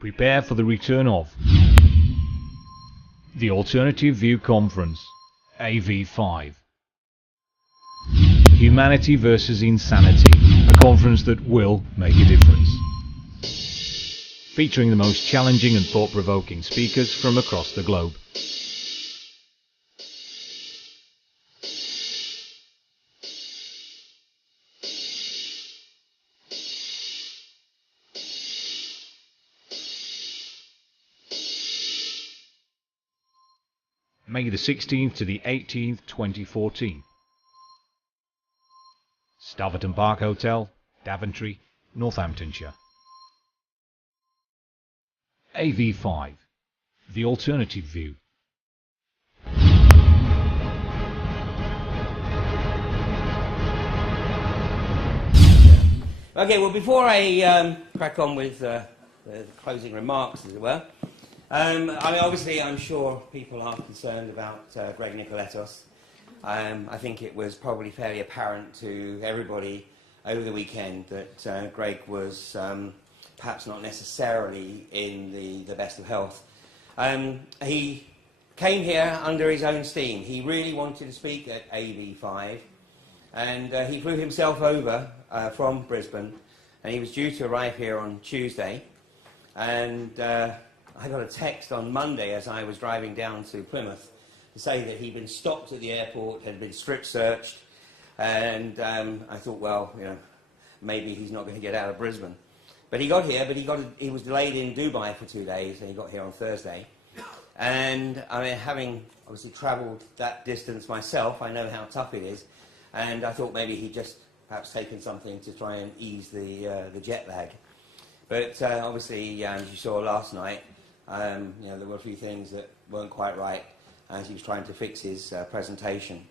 Prepare for the return of the Alternative View Conference, AV5. Humanity versus Insanity, a conference that will make a difference. Featuring the most challenging and thought-provoking speakers from across the globe. May the 16th to the 18th, 2014. Staverton Park Hotel, Daventry, Northamptonshire. AV5, The Alternative View. Okay, well, before I crack on with the closing remarks, as it were, I mean, obviously, I'm sure people are concerned about Greg Nicoletos. I think it was probably fairly apparent to everybody over the weekend that Greg was perhaps not necessarily in the best of health. He came here under his own steam. He really wanted to speak at AV5, and he flew himself over from Brisbane, and he was due to arrive here on Tuesday. And I got a text on Monday as I was driving down to Plymouth to say that he'd been stopped at the airport, had been strip searched, and I thought, well, you know, maybe he's not going to get out of Brisbane. But he got here, but he was delayed in Dubai for 2 days, and he got here on Thursday. And I mean, having obviously travelled that distance myself, I know how tough it is, and I thought maybe he'd just perhaps taken something to try and ease the jet lag. But obviously, as you saw last night, you know, there were a few things that weren't quite right as he was trying to fix his presentation.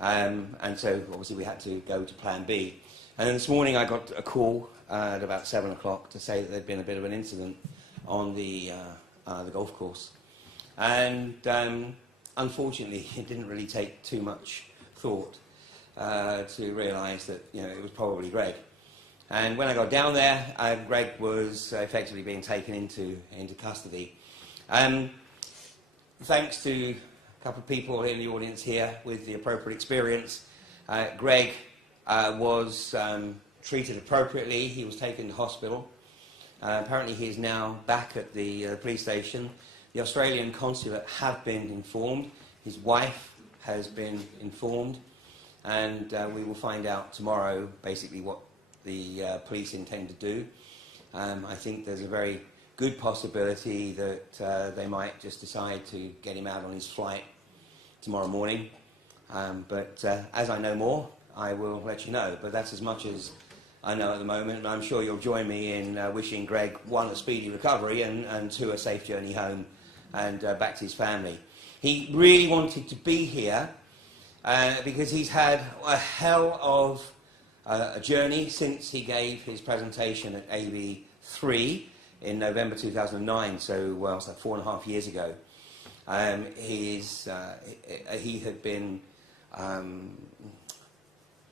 And so obviously we had to go to plan B. And then this morning I got a call at about 7 o'clock to say that there'd been a bit of an incident on the golf course. And unfortunately it didn't really take too much thought to realise that, you know, it was probably Greg. And when I got down there, Greg was effectively being taken into custody. Thanks to a couple of people in the audience here with the appropriate experience, Greg was treated appropriately. He was taken to hospital. Apparently he is now back at the police station. The Australian consulate have been informed. His wife has been informed. And we will find out tomorrow basically what the police intend to do. I think there's a very good possibility that they might just decide to get him out on his flight tomorrow morning. But as I know more, I will let you know. But that's as much as I know at the moment. And I'm sure you'll join me in wishing Greg, one, a speedy recovery, and two, a safe journey home and back to his family. He really wanted to be here because he's had a hell of a journey since he gave his presentation at AV3 in November 2009, so well, it's like 4.5 years ago. He had been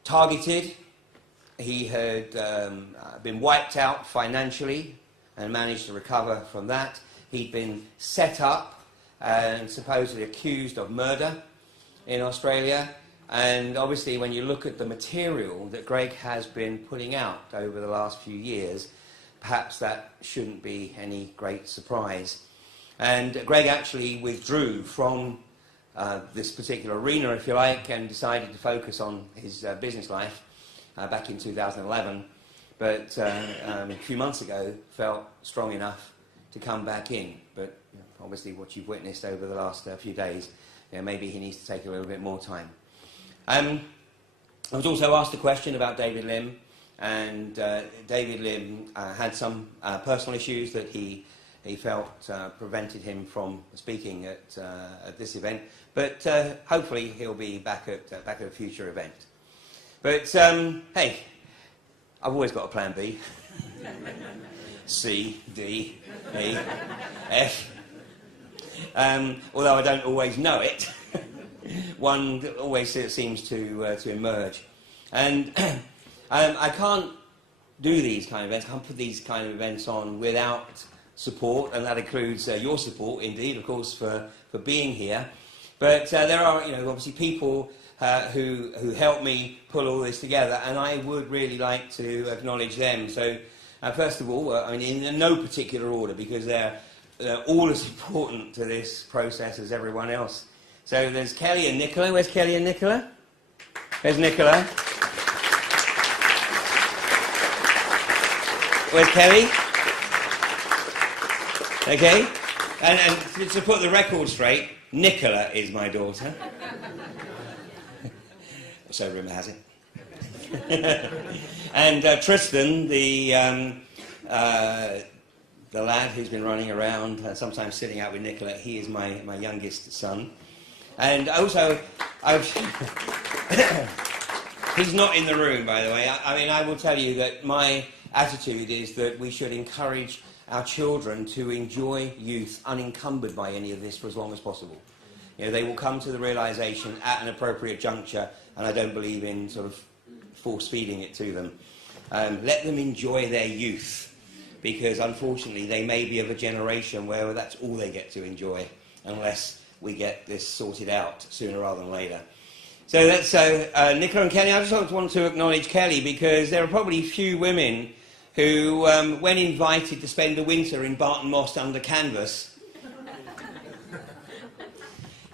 targeted, he had been wiped out financially and managed to recover from that. He'd been set up and supposedly accused of murder in Australia. And obviously, when you look at the material that Greg has been putting out over the last few years, perhaps that shouldn't be any great surprise. And Greg actually withdrew from this particular arena, if you like, and decided to focus on his business life back in 2011. But a few months ago, felt strong enough to come back in. But you know, obviously, what you've witnessed over the last few days, you know, maybe he needs to take a little bit more time. I was also asked a question about David Lim, and David Lim had some personal issues that he felt prevented him from speaking at this event, but hopefully he'll be back at a future event. But hey, I've always got a plan B. C, D, E, F. Although I don't always know it. One always seems to emerge. And I can't do these kind of events, can't put these kind of events on without support, and that includes your support, indeed, of course, for being here. But there are, obviously people who helped me pull all this together, and I would really like to acknowledge them. So, first of all, in no particular order, because they're all as important to this process as everyone else. So there's Kelly and Nicola. Where's Kelly and Nicola? There's Nicola. Where's Kelly? Okay. And to put the record straight, Nicola is my daughter. So rumour has it. And Tristan, the lad who's been running around, sometimes sitting out with Nicola, he is my youngest son. And also, he's not in the room, by the way. I will tell you that my attitude is that we should encourage our children to enjoy youth unencumbered by any of this for as long as possible. They will come to the realisation at an appropriate juncture, and I don't believe in sort of force-feeding it to them. Let them enjoy their youth, because unfortunately they may be of a generation where that's all they get to enjoy, unless we get this sorted out sooner rather than later. So that's Nicola and Kelly. I just want to acknowledge Kelly, because there are probably few women who, when invited to spend the winter in Barton Moss under canvas,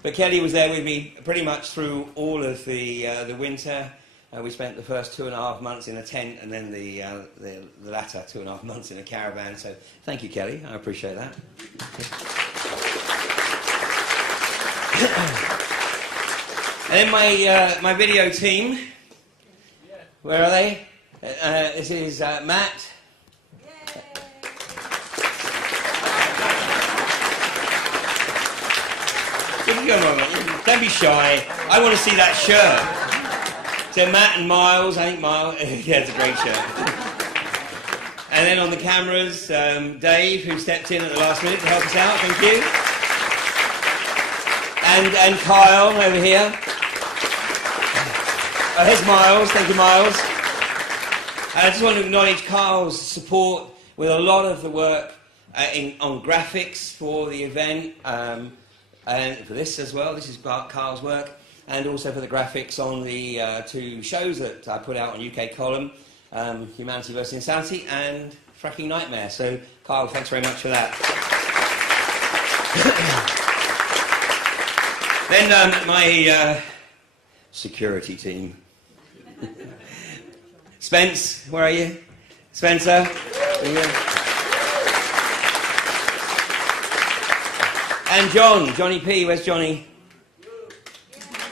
but Kelly was there with me pretty much through all of the winter. We spent the first 2.5 months in a tent, and then the latter 2.5 months in a caravan. So thank you, Kelly. I appreciate that. And then my video team. Where are they? This is Matt. Don't be shy. I want to see that shirt. So Matt and Miles, I think Miles, yeah, it's a great shirt. And then on the cameras, Dave, who stepped in at the last minute to help us out, thank you. And Kyle over here. Oh, here's Miles, thank you, Miles. I just want to acknowledge Kyle's support with a lot of the work on graphics for the event, and for this as well. This is Kyle's work, and also for the graphics on the 2 shows that I put out on UK Column, Humanity vs Insanity and Fracking Nightmare. So, Kyle, thanks very much for that. Then my security team. Spence, where are you? Spencer? And Johnny P, where's Johnny?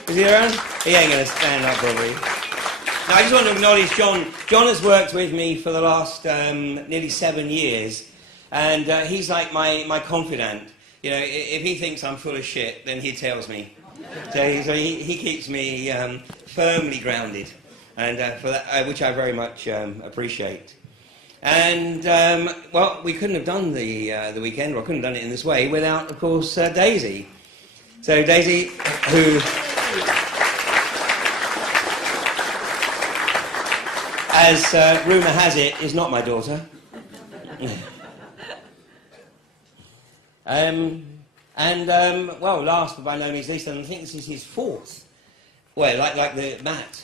Is he around? He ain't going to stand up probably. Now I just want to acknowledge John. John has worked with me for the last nearly 7 years, and he's like my confidant. If he thinks I'm full of shit, then he tells me. So he keeps me firmly grounded, and for that, which I very much appreciate. And, well, we couldn't have done the weekend, or I couldn't have done it in this way, without, of course, Daisy. So Daisy, who, as rumour has it, is not my daughter. Well, last but by no means least, and I think this is his 4th. Well, like the Matt,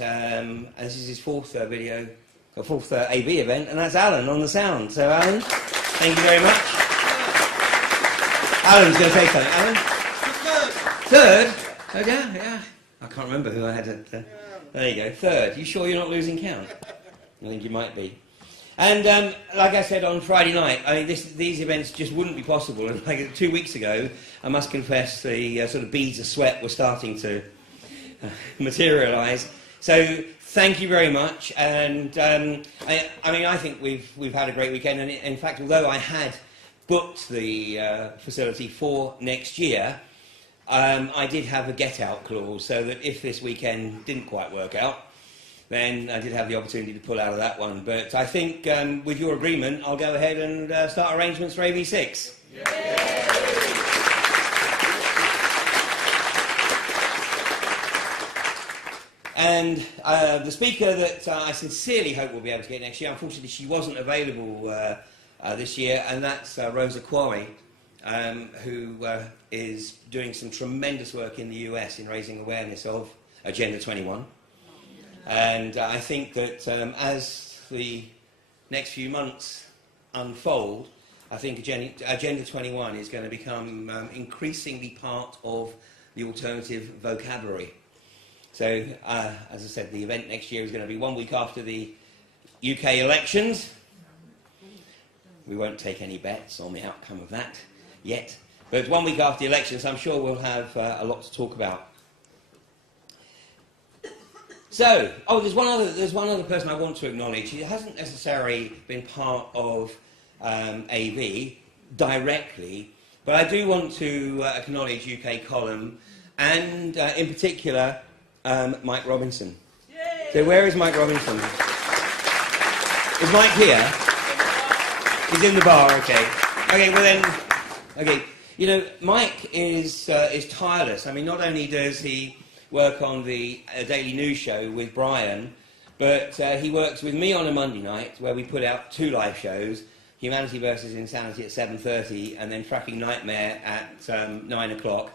this is his 4th video. A 4th AB event, and that's Alan on the sound. So, Alan, thank you very much. Alan's going to say something. Alan? Third? Oh, yeah. I can't remember who I had at... there you go, 3rd. You sure you're not losing count? I think you might be. And, like I said on Friday night, these events just wouldn't be possible. And like 2 weeks ago, I must confess, the sort of beads of sweat were starting to materialise. So, thank you very much, and I think we've had a great weekend, and in fact, although I had booked the facility for next year, I did have a get-out clause, so that if this weekend didn't quite work out, then I did have the opportunity to pull out of that one. But I think, with your agreement, I'll go ahead and start arrangements for AV6. Yeah. And the speaker that I sincerely hope we'll be able to get next year, unfortunately she wasn't available this year, and that's Rosa Quarry, who is doing some tremendous work in the US in raising awareness of Agenda 21. And I think that as the next few months unfold, I think Agenda 21 is going to become increasingly part of the alternative vocabulary. So, as I said, the event next year is going to be 1 week after the UK elections. We won't take any bets on the outcome of that yet. But 1 week after the elections, I'm sure we'll have a lot to talk about. So, there's one other person I want to acknowledge. He hasn't necessarily been part of AV directly, but I do want to acknowledge UK Column and, in particular, Mike Robinson. Yay! So where is Mike Robinson? Is Mike here? He's in the bar, okay. Okay, well then, okay. You know, Mike is tireless. I mean, not only does he work on the Daily News Show with Brian, but he works with me on a Monday night where we put out 2 live shows, Humanity versus Insanity at 7:30 and then Fracking Nightmare at 9 o'clock.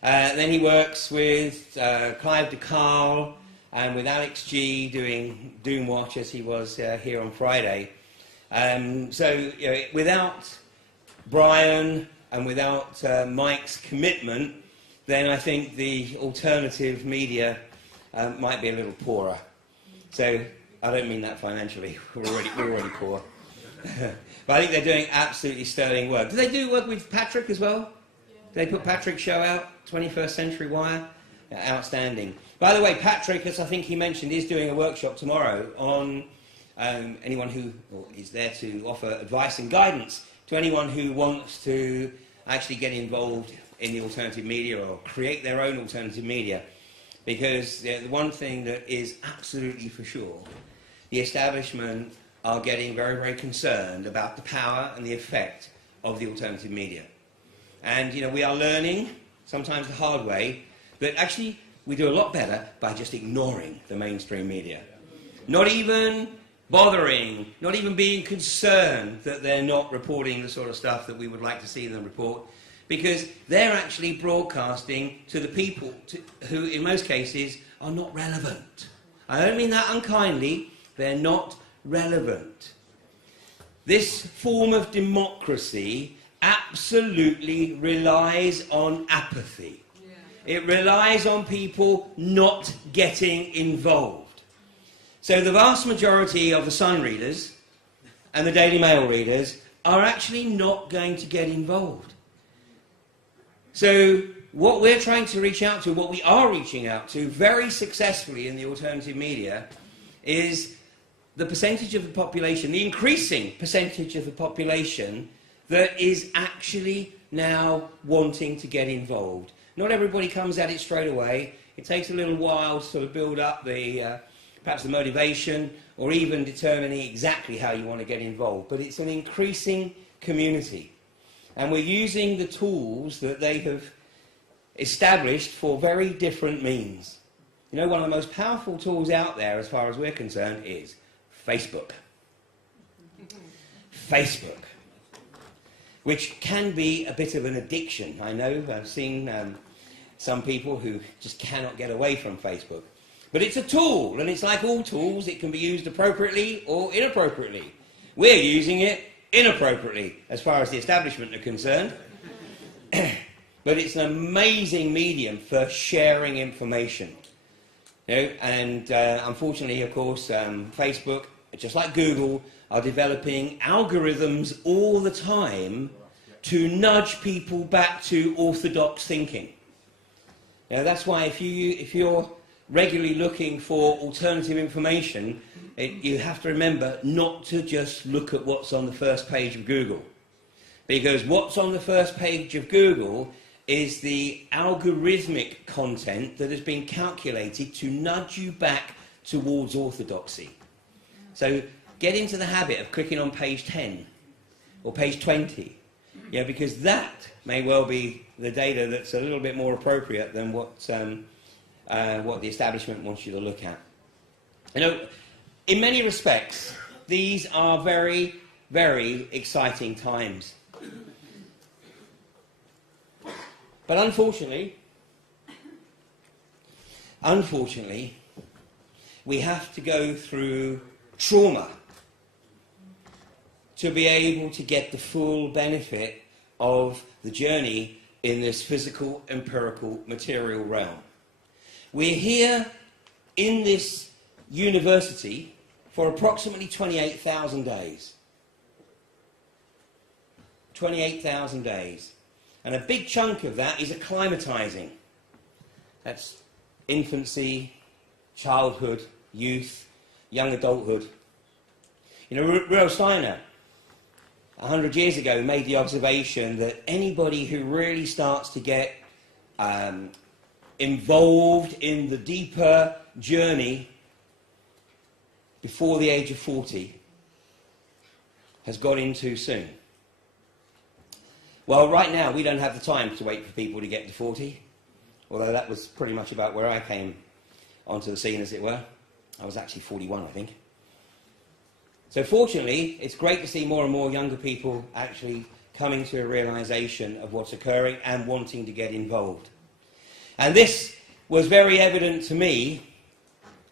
Then he works with Clive DeCarl and with Alex G doing Doom Watch as he was here on Friday. So, you know, without Brian and without Mike's commitment, then I think the alternative media might be a little poorer. So I don't mean that financially. We're already poor. But I think they're doing absolutely sterling work. Do they do work with Patrick as well? Do they put Patrick's show out, 21st Century Wire? Yeah, outstanding. By the way, Patrick, as I think he mentioned, is doing a workshop tomorrow on anyone who is there to offer advice and guidance to anyone who wants to actually get involved in the alternative media or create their own alternative media. Because the one thing that is absolutely for sure, the establishment are getting very, very concerned about the power and the effect of the alternative media. And, you know, we are learning, sometimes the hard way, that actually we do a lot better by just ignoring the mainstream media. Not even bothering, not even being concerned that they're not reporting the sort of stuff that we would like to see them report, because they're actually broadcasting to the people who, in most cases, are not relevant. I don't mean that unkindly, they're not relevant. This form of democracy absolutely relies on apathy. It relies on people not getting involved. So the vast majority of the Sun readers and the Daily Mail readers are actually not going to get involved. So what we're trying to reach out to, what we are reaching out to very successfully in the alternative media, is the percentage of the population, the increasing percentage of the population that is actually now wanting to get involved. Not everybody comes at it straight away. It takes a little while to sort of build up the, perhaps the motivation, or even determining exactly how you want to get involved. But it's an increasing community. And we're using the tools that they have established for very different means. You know, one of the most powerful tools out there, as far as we're concerned, is Facebook. Facebook. Which can be a bit of an addiction. I know, I've seen some people who just cannot get away from Facebook. But it's a tool, and it's like all tools, it can be used appropriately or inappropriately. We're using it inappropriately, as far as the establishment are concerned. But it's an amazing medium for sharing information. You know, and unfortunately, of course, Facebook, just like Google, are developing algorithms all the time to nudge people back to orthodox thinking. Now, that's why if you're regularly looking for alternative information, you have to remember not to just look at what's on the first page of Google. Because what's on the first page of Google is the algorithmic content that has been calculated to nudge you back towards orthodoxy. So get into the habit of clicking on page 10 or page 20, yeah, because that may well be the data that's a little bit more appropriate than what the establishment wants you to look at. You know, in many respects, these are very very exciting times. But unfortunately, we have to go through trauma to be able to get the full benefit of the journey in this physical, empirical, material realm. We're here in this university for approximately 28,000 days. 28,000 days. And a big chunk of that is acclimatizing. That's infancy, childhood, youth, young adulthood. You know, Rudolf Steiner, 100 years ago, made the observation that anybody who really starts to get involved in the deeper journey before the age of 40 has got in too soon. Well, right now, we don't have the time to wait for people to get to 40, although that was pretty much about where I came onto the scene, as it were. I was actually 41, I think. So fortunately, it's great to see more and more younger people actually coming to a realization of what's occurring and wanting to get involved. And this was very evident to me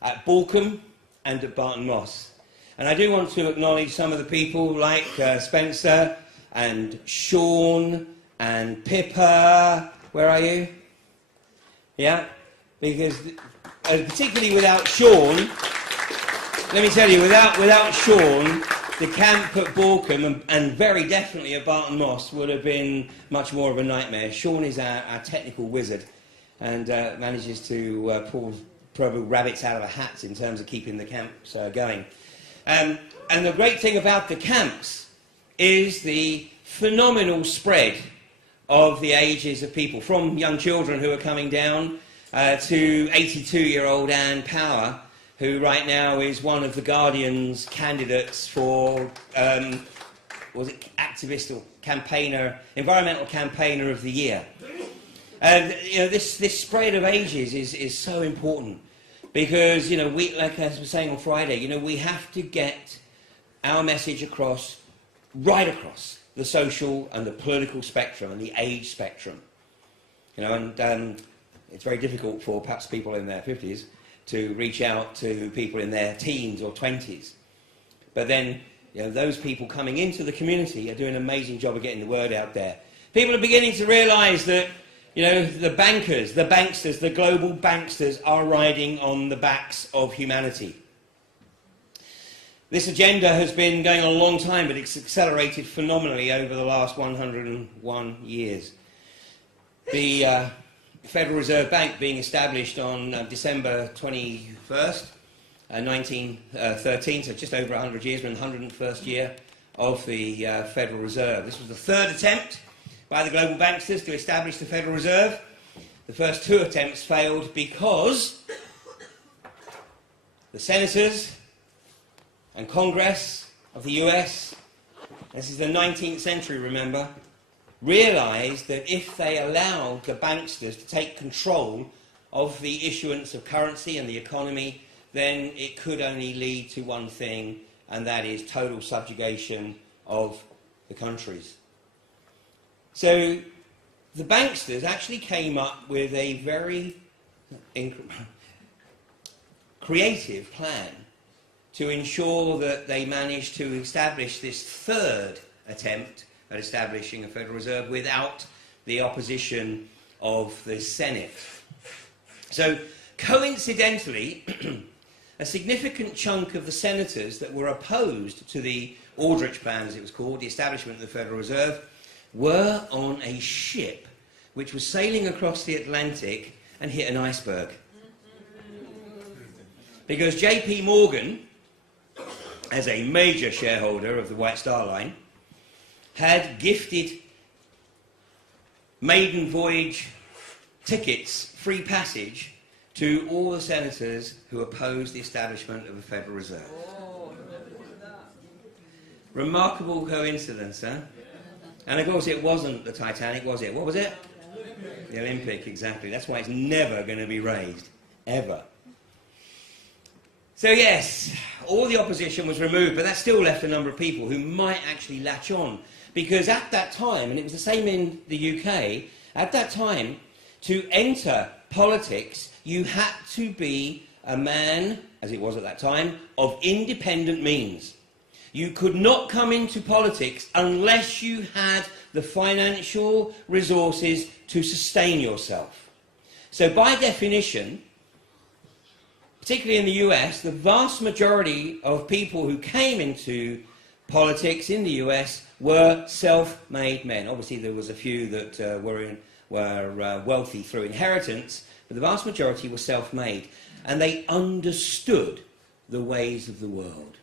at Balcombe and at Barton Moss. And I do want to acknowledge some of the people like Spencer and Sean and Pippa. Where are you? Yeah? Because particularly without Sean, let me tell you, without Sean, the camp at Balcombe and very definitely at Barton Moss would have been much more of a nightmare. Sean is our technical wizard and manages to pull probably rabbits out of a hat in terms of keeping the camps going. And the great thing about the camps is the phenomenal spread of the ages of people, from young children who are coming down to 82-year-old Anne Power, who right now is one of the Guardian's candidates for, was it activist or campaigner, environmental campaigner of the year. And you know, this spread of ages is so important because, you know, we, like as I was saying on Friday, you know, we have to get our message across, right across the social and the political spectrum and the age spectrum. You know, and it's very difficult for perhaps people in their 50s to reach out to people in their teens or 20s. But then, you know, those people coming into the community are doing an amazing job of getting the word out there. People are beginning to realise that, you know, the bankers, the banksters, the global banksters are riding on the backs of humanity. This agenda has been going on a long time, but it's accelerated phenomenally over the last 101 years. The Federal Reserve Bank being established on December 21st, 1913, so just over 100 years, we're in the 101st year of the Federal Reserve. This was the third attempt by the global banksters to establish the Federal Reserve. The first two attempts failed because the senators and Congress of the US, this is the 19th century, remember, realised that if they allowed the banksters to take control of the issuance of currency and the economy, then it could only lead to one thing, and that is total subjugation of the countries. So the banksters actually came up with a very creative plan to ensure that they managed to establish this third attempt at establishing a Federal Reserve without the opposition of the Senate. So, coincidentally, a significant chunk of the senators that were opposed to the Aldrich Plan, as it was called, the establishment of the Federal Reserve, were on a ship which was sailing across the Atlantic and hit an iceberg. Because J.P. Morgan, as a major shareholder of the White Star Line, had gifted maiden voyage tickets, free passage, to all the senators who opposed the establishment of a Federal Reserve. Oh, remarkable coincidence, huh? And of course it wasn't the Titanic, was it? What was it? The Olympic, exactly. That's why it's never going to be raised, ever. So yes, all the opposition was removed, but that still left a number of people who might actually latch on. Because at that time, and it was the same in the UK, at that time, to enter politics, you had to be a man, as it was at that time, of independent means. You could not come into politics unless you had the financial resources to sustain yourself. So by definition, particularly in the US, the vast majority of people who came into politics in the US were self-made men. Obviously there was a few that were wealthy through inheritance, but the vast majority were self-made, and they understood the ways of the world.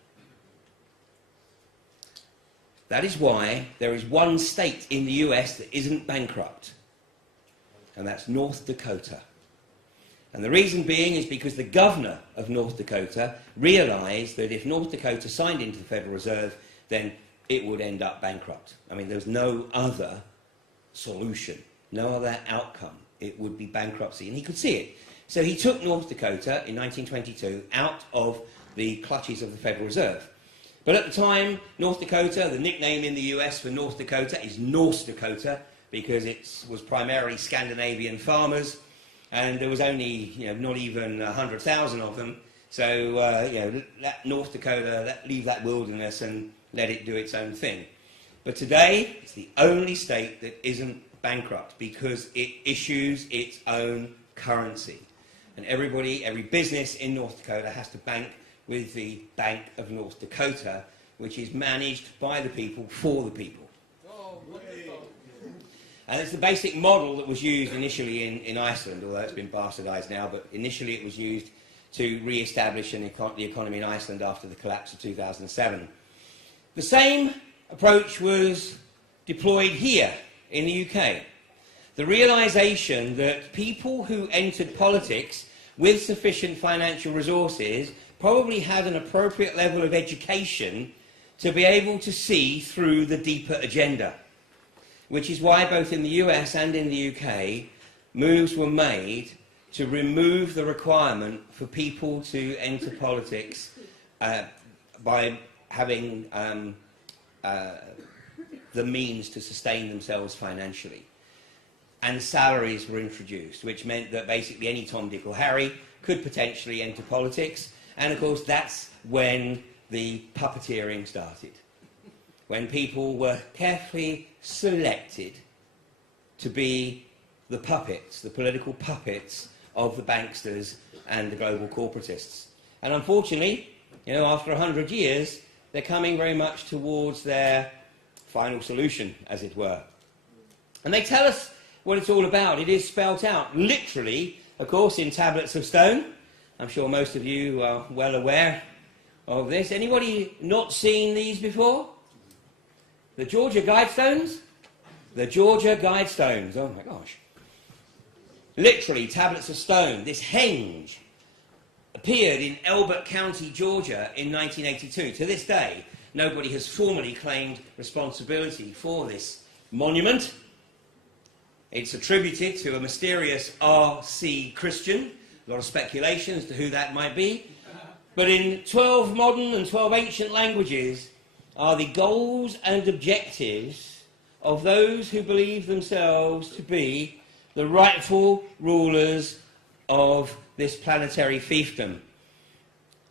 That is why there is one state in the US that isn't bankrupt, and that's North Dakota. And the reason being is because the governor of North Dakota realised that if North Dakota signed into the Federal Reserve, then it would end up bankrupt. I mean, there's no other solution, no other outcome. It would be bankruptcy, and he could see it. So he took North Dakota in 1922 out of the clutches of the Federal Reserve. But at the time, North Dakota, the nickname in the US for North Dakota is North Dakota, because it was primarily Scandinavian farmers, and there was only, not even 100,000 of them. So, let North Dakota, leave that wilderness and let it do its own thing. But today, it's the only state that isn't bankrupt because it issues its own currency. And every business in North Dakota has to bank with the Bank of North Dakota, which is managed by the people for the people. And it's the basic model that was used initially in Iceland, although it's been bastardised now, but initially it was used to re-establish the economy in Iceland after the collapse of 2007. The same approach was deployed here in the UK. The realisation that people who entered politics with sufficient financial resources probably had an appropriate level of education to be able to see through the deeper agenda, which is why both in the US and in the UK, moves were made to remove the requirement for people to enter politics by having the means to sustain themselves financially. And salaries were introduced, which meant that basically any Tom, Dick or Harry could potentially enter politics. And of course that's when the puppeteering started, when people were carefully selected to be the puppets, the political puppets of the banksters and the global corporatists. And unfortunately, after 100 years, they're coming very much towards their final solution, as it were. And they tell us what it's all about. It is spelt out, literally, of course, in tablets of stone. I'm sure most of you are well aware of this. Anybody not seen these before? The Georgia Guidestones? The Georgia Guidestones, oh my gosh. Literally, tablets of stone. This henge appeared in Elbert County, Georgia in 1982. To this day, nobody has formally claimed responsibility for this monument. It's attributed to a mysterious R.C. Christian. A lot of speculation as to who that might be. But in 12 modern and 12 ancient languages are the goals and objectives of those who believe themselves to be the rightful rulers of this planetary fiefdom.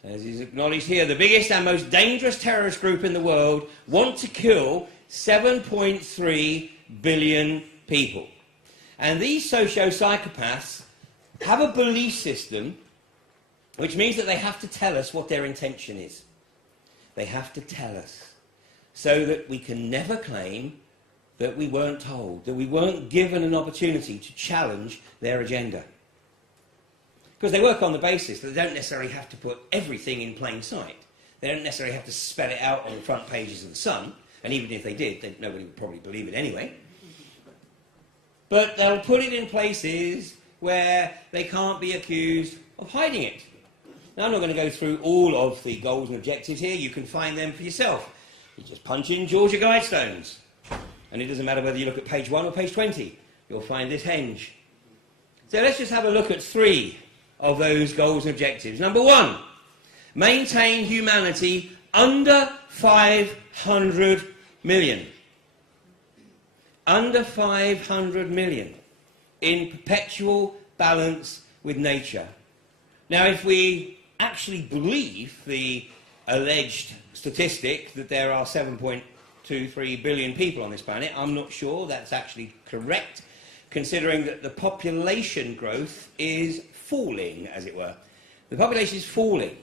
As is acknowledged here, the biggest and most dangerous terrorist group in the world want to kill 7.3 billion people. And these socio-psychopaths have a belief system which means that they have to tell us what their intention is. They have to tell us, so that we can never claim that we weren't told, that we weren't given an opportunity to challenge their agenda. Because they work on the basis that they don't necessarily have to put everything in plain sight. They don't necessarily have to spell it out on the front pages of the Sun, and even if they did, then nobody would probably believe it anyway. But they'll put it in places where they can't be accused of hiding it. Now, I'm not going to go through all of the goals and objectives here. You can find them for yourself. You just punch in Georgia Guidestones. And it doesn't matter whether you look at page 1 or page 20. You'll find this henge. So let's just have a look at 3 of those goals and objectives. Number 1, maintain humanity under 500 million. Under 500 million in perpetual balance with nature. Now, if we actually believe the alleged statistic that there are 7.23 billion people on this planet, I'm not sure that's actually correct, considering that the population growth is falling, as it were. The population is falling.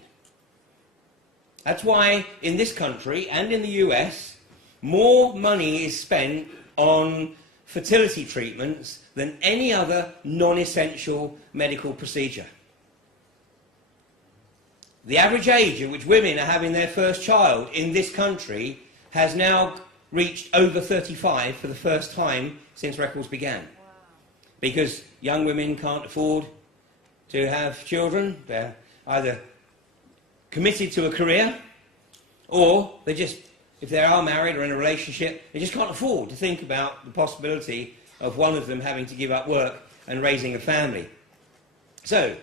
That's why in this country and in the US, more money is spent on fertility treatments than any other non-essential medical procedure. The average age at which women are having their first child in this country has now reached over 35 for the first time since records began. Wow. Because young women can't afford to have children. They're either committed to a career, or they just, if they are married or in a relationship, they just can't afford to think about the possibility of one of them having to give up work and raising a family. So,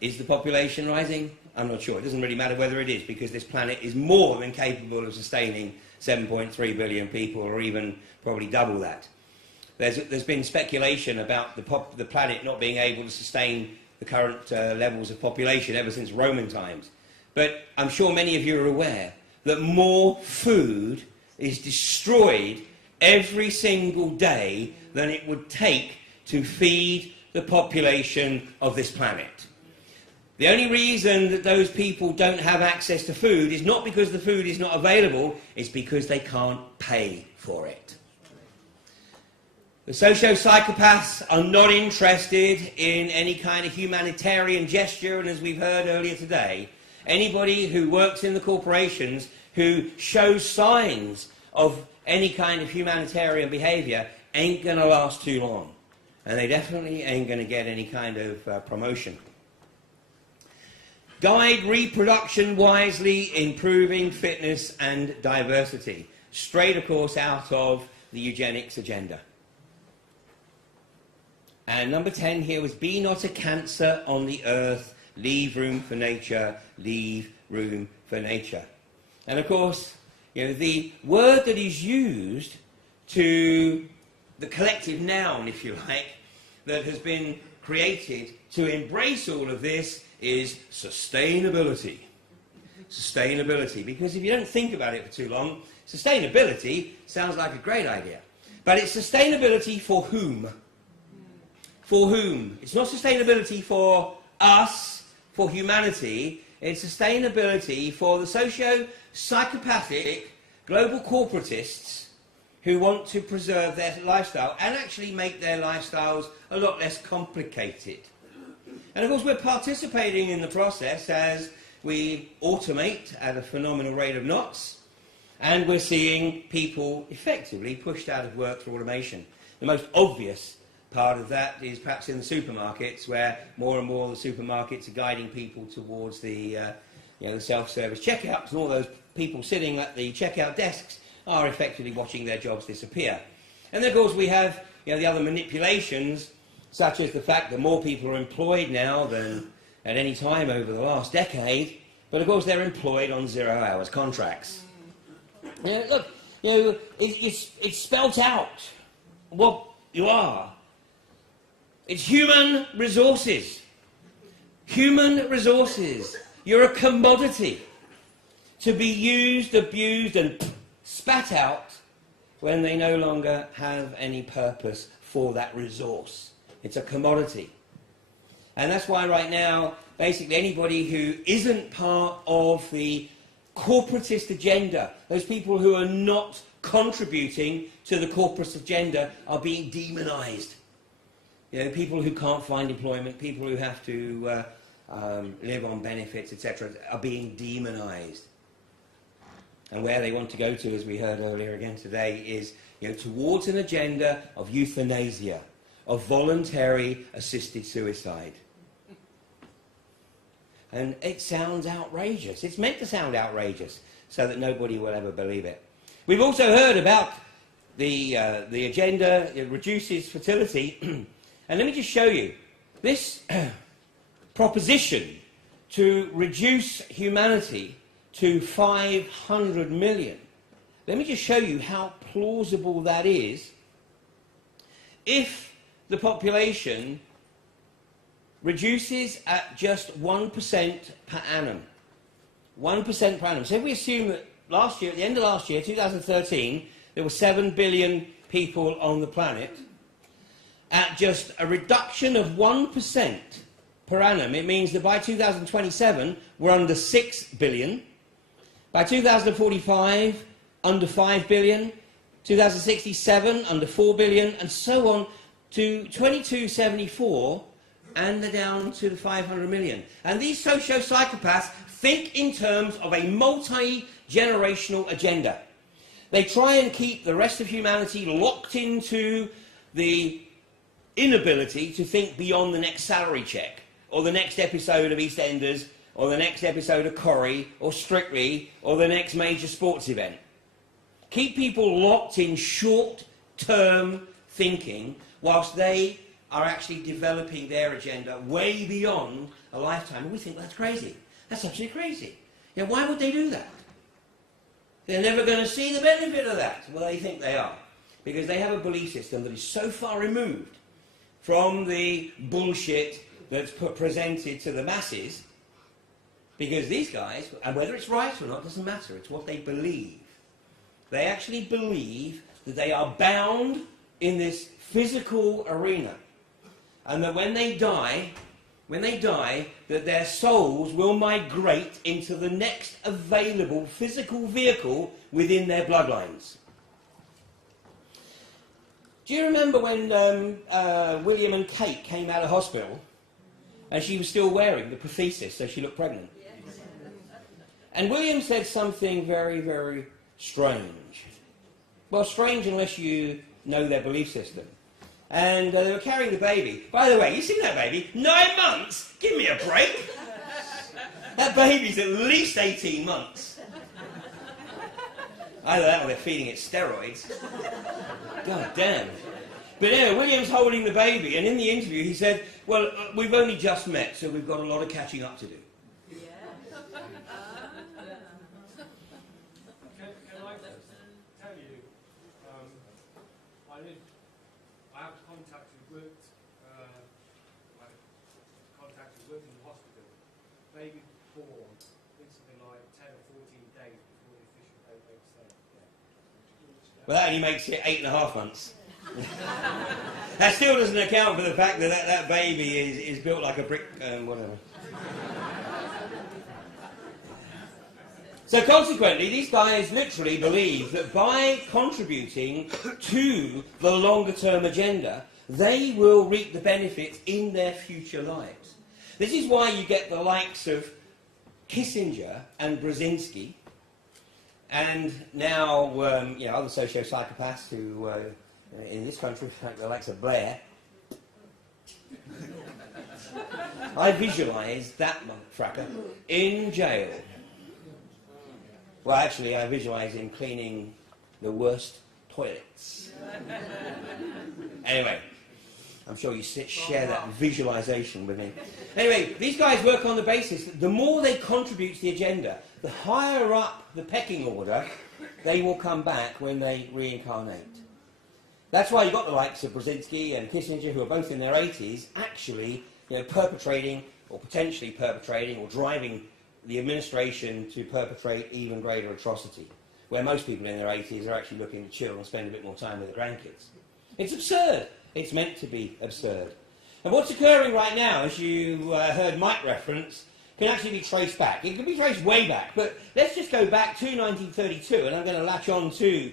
is the population rising? I'm not sure. It doesn't really matter whether it is, because this planet is more than capable of sustaining 7.3 billion people, or even probably double that. There's been speculation about the planet not being able to sustain the current levels of population ever since Roman times. But I'm sure many of you are aware that more food is destroyed every single day than it would take to feed the population of this planet. The only reason that those people don't have access to food is not because the food is not available, it's because they can't pay for it. The socio-psychopaths are not interested in any kind of humanitarian gesture, and as we've heard earlier today, anybody who works in the corporations who shows signs of any kind of humanitarian behaviour ain't going to last too long. And they definitely ain't going to get any kind of promotion. Guide reproduction wisely, improving fitness and diversity. Straight, of course, out of the eugenics agenda. And number 10 here was, be not a cancer on the earth, leave room for nature, leave room for nature. And of course, you know, the word that is used to the collective noun, if you like, that has been created to embrace all of this is sustainability. Sustainability, because if you don't think about it for too long, sustainability sounds like a great idea. But it's sustainability for whom? For whom? It's not sustainability for us, for humanity. It's sustainability for the socio-psychopathic global corporatists who want to preserve their lifestyle and actually make their lifestyles a lot less complicated. And of course we're participating in the process as we automate at a phenomenal rate of knots, and we're seeing people effectively pushed out of work through automation. The most obvious part of that is perhaps in the supermarkets, where more and more the supermarkets are guiding people towards the self-service checkouts, and all those people sitting at the checkout desks are effectively watching their jobs disappear. And then of course we have the other manipulations, such as the fact that more people are employed now than at any time over the last decade, but of course they're employed on 0 hours contracts. Look, it's spelt out what you are. It's human resources. Human resources. You're a commodity to be used, abused and spat out when they no longer have any purpose for that resource. It's a commodity. And that's why right now, basically anybody who isn't part of the corporatist agenda, those people who are not contributing to the corporatist agenda, are being demonised. People who can't find employment, people who have to live on benefits, etc., are being demonised. And where they want to go to, as we heard earlier again today, is towards an agenda of euthanasia, of voluntary assisted suicide. And it sounds outrageous. It's meant to sound outrageous so that nobody will ever believe it. We've also heard about the agenda. It reduces fertility. And let me just show you. This proposition to reduce humanity to 500 million. Let me just show you how plausible that is. If the population reduces at just 1% per annum. 1% per annum. So if we assume that last year, at the end of last year, 2013, there were 7 billion people on the planet, at just a reduction of 1% per annum, it means that by 2027, we're under 6 billion. By 2045, under 5 billion. 2067, under 4 billion, and so on to 2274, and they're down to the 500 million. And these socio-psychopaths think in terms of a multi-generational agenda. They try and keep the rest of humanity locked into the inability to think beyond the next salary check, or the next episode of EastEnders, or the next episode of Corrie, or Strictly, or the next major sports event. Keep people locked in short-term thinking, whilst they are actually developing their agenda way beyond a lifetime. And we think that's crazy. That's absolutely crazy. Now, why would they do that? They're never going to see the benefit of that. Well, they think they are. Because they have a belief system that is so far removed from the bullshit that's presented to the masses, because these guys, and whether it's right or not, doesn't matter. It's what they believe. They actually believe that they are bound in this physical arena, and that when they die, that their souls will migrate into the next available physical vehicle within their bloodlines. Do you remember when William and Kate came out of hospital and she was still wearing the prosthesis, so she looked pregnant? Yes. And William said something very, very strange. Well, strange unless you know their belief system. And they were carrying the baby. By the way, you seen that baby? 9 months? Give me a break. That baby's at least 18 months. Either that or they're feeding it steroids. God damn. But yeah, William's holding the baby, and in the interview he said, well, we've only just met, so we've got a lot of catching up to do. Can I tell you, I have contacted, worked in the hospital. Baby born, I think something like 10 or 14 days before the official date they say. Yeah. Well, that only makes it 8.5 months. That still doesn't account for the fact that that baby is built like a brick, whatever. So consequently, these guys literally believe that by contributing to the longer-term agenda, they will reap the benefits in their future lives. This is why you get the likes of Kissinger and Brzezinski, and now other socio-psychopaths who, in this country, like the likes of Blair. I visualise that motherfucker in jail. Well, actually, I visualise him cleaning the worst toilets. Anyway, I'm sure you share that visualisation with me. Anyway, these guys work on the basis that the more they contribute to the agenda, the higher up the pecking order they will come back when they reincarnate. That's why you've got the likes of Brzezinski and Kissinger, who are both in their 80s, actually perpetrating, or potentially perpetrating, or driving the administration to perpetrate even greater atrocity, where most people in their 80s are actually looking to chill and spend a bit more time with their grandkids. It's absurd. It's meant to be absurd. And what's occurring right now, as you heard Mike reference, can actually be traced back. It can be traced way back, but let's just go back to 1932, and I'm going to latch on to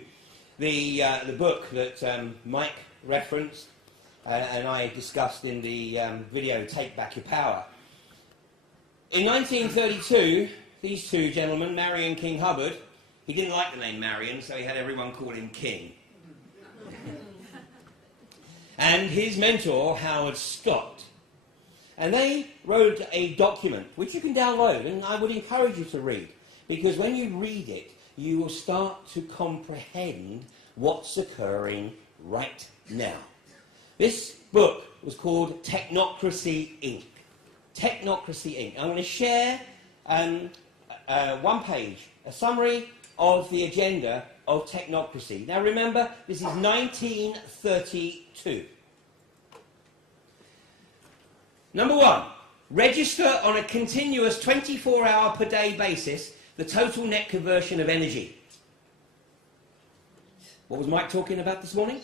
the book that Mike referenced and I discussed in the video Take Back Your Power. In 1932, these two gentlemen, Marion King Hubbard, he didn't like the name Marion, so he had everyone call him King. And his mentor, Howard Scott. And they wrote a document, which you can download, and I would encourage you to read, because when you read it, you will start to comprehend what's occurring right now. This book was called Technocracy, Inc. Technocracy Inc. I'm going to share one page, a summary of the agenda of technocracy. Now remember, this is 1932. Number one, register on a continuous 24-hour per day basis the total net conversion of energy. What was Mike talking about this morning?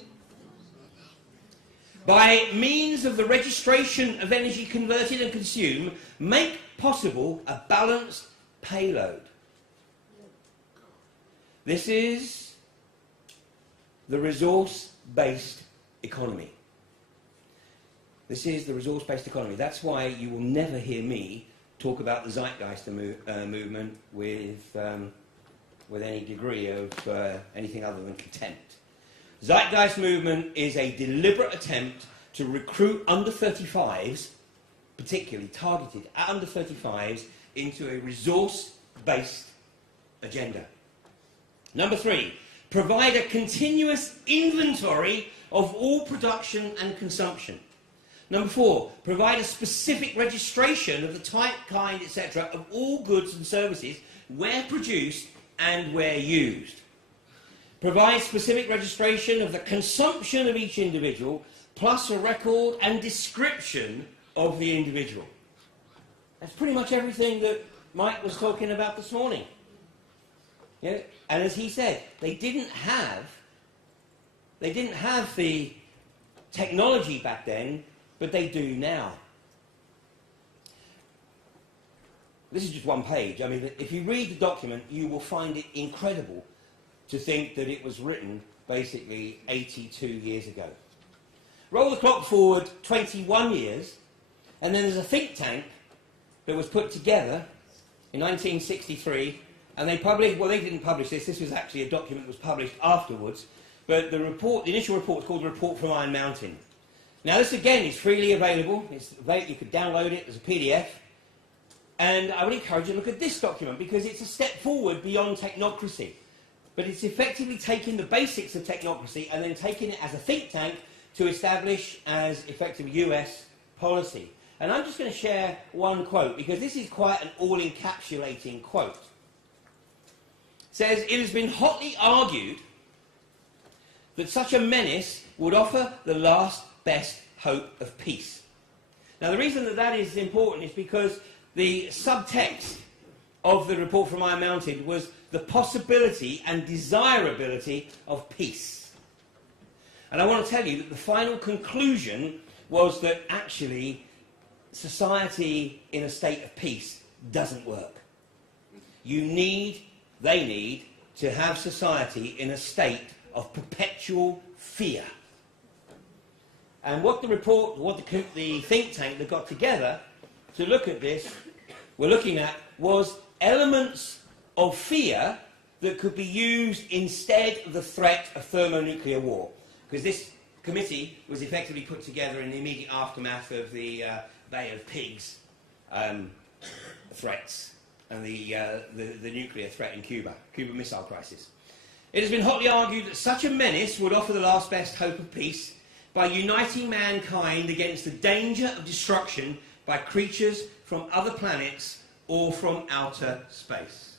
By means of the registration of energy converted and consumed, make possible a balanced payload. This is the resource-based economy. This is the resource-based economy. That's why you will never hear me talk about the Zeitgeist movement with any degree of anything other than contempt. Zeitgeist movement is a deliberate attempt to recruit under 35s, particularly targeted at under 35s, into a resource-based agenda. Number three, provide a continuous inventory of all production and consumption. Number four, provide a specific registration of the type, kind, etc. of all goods and services where produced and where used. Provide specific registration of the consumption of each individual, plus a record and description of the individual. That's pretty much everything that Mike was talking about this morning. Yeah? And as he said, they didn't have the technology back then, but they do now. This is just one page. I mean, if you read the document, you will find it incredible to think that it was written basically 82 years ago. Roll the clock forward 21 years, and then there's a think tank that was put together in 1963, and they published, well, they didn't publish this, this was actually a document that was published afterwards, but the initial report is called the Report from Iron Mountain. Now this again is freely available, you could download it as a PDF, and I would encourage you to look at this document because it's a step forward beyond technocracy. But it's effectively taking the basics of technocracy and then taking it as a think tank to establish as effective US policy. And I'm just going to share one quote because this is quite an all-encapsulating quote. It says, "It has been hotly argued that such a menace would offer the last best hope of peace." Now the reason that that is important is because the subtext of the report from Iron Mountain was the possibility and desirability of peace. And I want to tell you that the final conclusion was that actually society in a state of peace doesn't work. They need to have society in a state of perpetual fear. And what the think tank that got together to look at this were looking at was elements of fear that could be used instead of the threat of thermonuclear war. Because this committee was effectively put together in the immediate aftermath of the Bay of Pigs threats and the nuclear threat in Cuba Missile Crisis. It has been hotly argued that such a menace would offer the last best hope of peace by uniting mankind against the danger of destruction by creatures from other planets or from outer space.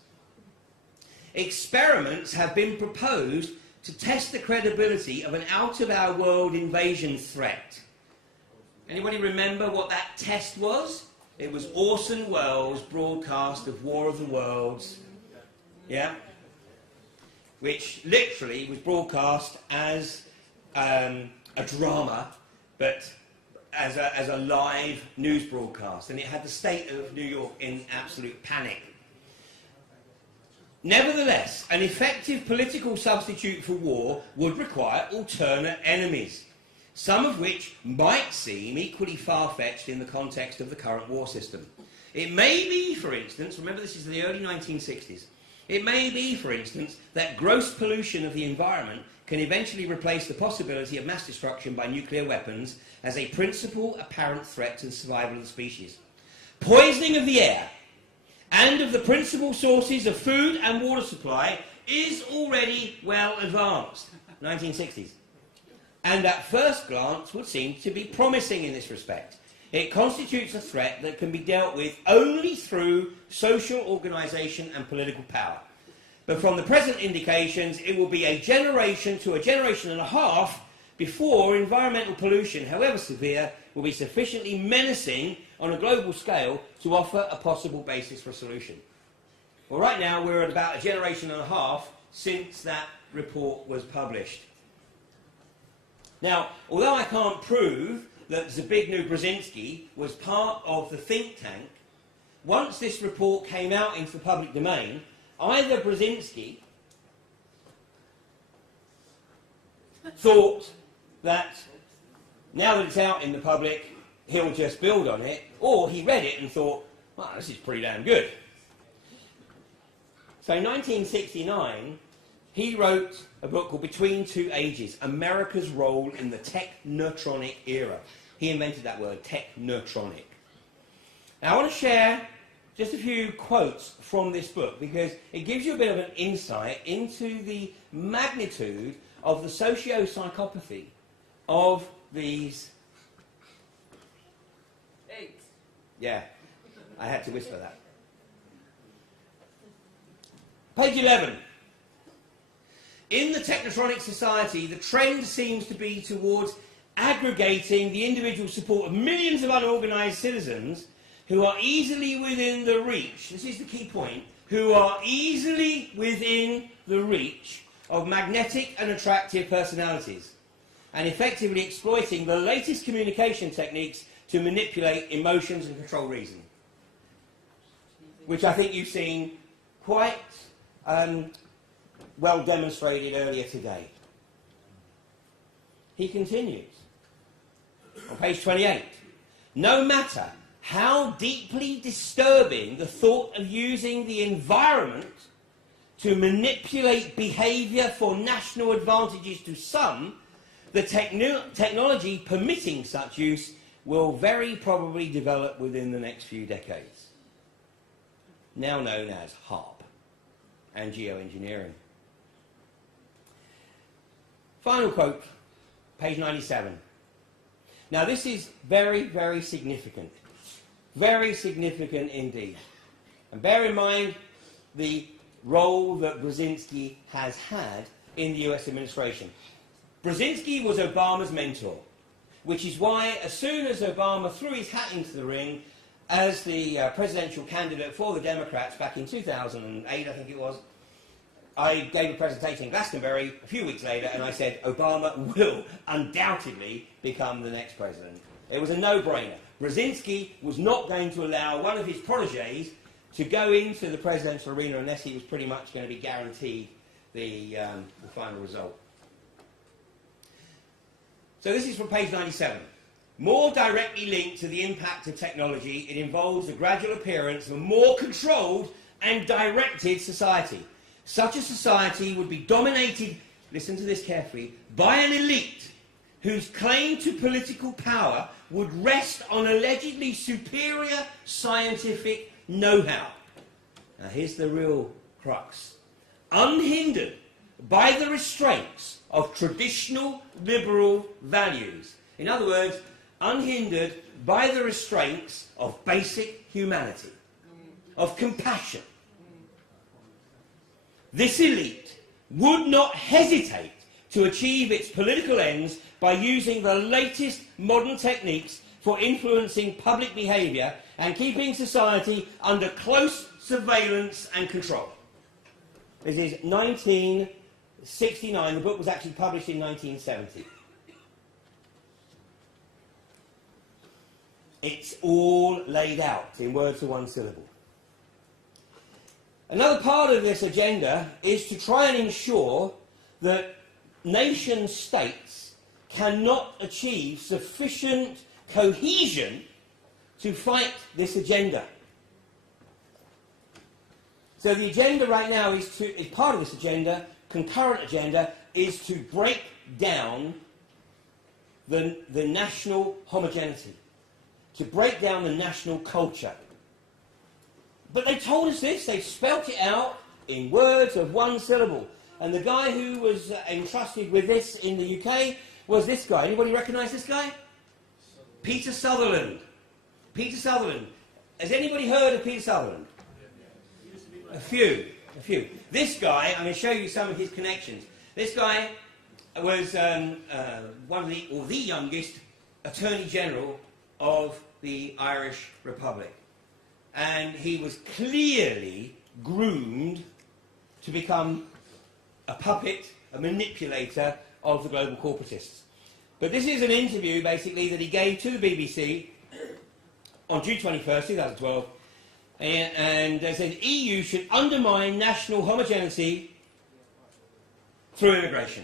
Experiments have been proposed to test the credibility of an out-of-our-world invasion threat. Anybody remember what that test was? It was Orson Welles' broadcast of War of the Worlds, yeah, which literally was broadcast as a drama, but as a live news broadcast, and it had the state of New York in absolute panic. Nevertheless, an effective political substitute for war would require alternate enemies, some of which might seem equally far-fetched in the context of the current war system. It may be, for instance, remember this is the early 1960s, it may be, for instance, that gross pollution of the environment can eventually replace the possibility of mass destruction by nuclear weapons as a principal apparent threat to the survival of the species. Poisoning of the air and of the principal sources of food and water supply is already well advanced, 1960s, and at first glance would seem to be promising in this respect. It constitutes a threat that can be dealt with only through social organisation and political power. But from the present indications, it will be a generation to a generation and a half before environmental pollution, however severe, will be sufficiently menacing on a global scale to offer a possible basis for a solution. Well, right now we're at about a generation and a half since that report was published. Now, although I can't prove that Zbigniew Brzezinski was part of the think tank, once this report came out into the public domain, either Brzezinski thought that now that it's out in the public, he'll just build on it, or he read it and thought, well, this is pretty damn good. So in 1969, he wrote a book called Between Two Ages, America's Role in the Technotronic Era. He invented that word, technotronic. Now I want to share just a few quotes from this book because it gives you a bit of an insight into the magnitude of the socio-psychopathy of these... Eight. Yeah, I had to whisper that. Page 11. In the technotronic society, the trend seems to be towards aggregating the individual support of millions of unorganised citizens who are easily within the reach, this is the key point, who are easily within the reach of magnetic and attractive personalities, and effectively exploiting the latest communication techniques to manipulate emotions and control reason. Which I think you've seen quite well demonstrated earlier today. He continues on page 28. No matter how deeply disturbing the thought of using the environment to manipulate behaviour for national advantages to some, the technology permitting such use will very probably develop within the next few decades. Now known as HARP and geoengineering. Final quote, page 97. Now this is very, very significant. Very significant indeed. And bear in mind the role that Brzezinski has had in the US administration. Brzezinski was Obama's mentor, which is why as soon as Obama threw his hat into the ring as the presidential candidate for the Democrats back in 2008, I think it was, I gave a presentation in Glastonbury a few weeks later and I said, Obama will undoubtedly become the next president. It was a no-brainer. Brzezinski was not going to allow one of his protégés to go into the presidential arena unless he was pretty much going to be guaranteed the final result. So this is from page 97. More directly linked to the impact of technology, it involves the gradual appearance of a more controlled and directed society. Such a society would be dominated, listen to this carefully, by an elite whose claim to political power would rest on allegedly superior scientific know-how. Now here's the real crux. Unhindered by the restraints of traditional liberal values. In other words, unhindered by the restraints of basic humanity, of compassion. This elite would not hesitate to achieve its political ends by using the latest modern techniques for influencing public behaviour and keeping society under close surveillance and control. This is 1969. The book was actually published in 1970. It's all laid out in words of one syllable. Another part of this agenda is to try and ensure that nation-states cannot achieve sufficient cohesion to fight this agenda. So the agenda right now is part of this agenda, concurrent agenda, is to break down the national homogeneity, to break down the national culture. But they told us this, they spelt it out in words of one syllable. And the guy who was entrusted with this in the UK was this guy. Anybody recognise this guy? Peter Sutherland. Peter Sutherland. Has anybody heard of Peter Sutherland? A few. This guy, I'm going to show you some of his connections. This guy was one of the youngest Attorney General of the Irish Republic. And he was clearly groomed to become a puppet, a manipulator of the global corporatists. But this is an interview, basically, that he gave to the BBC on June 21st, 2012, and they said EU should undermine national homogeneity through immigration.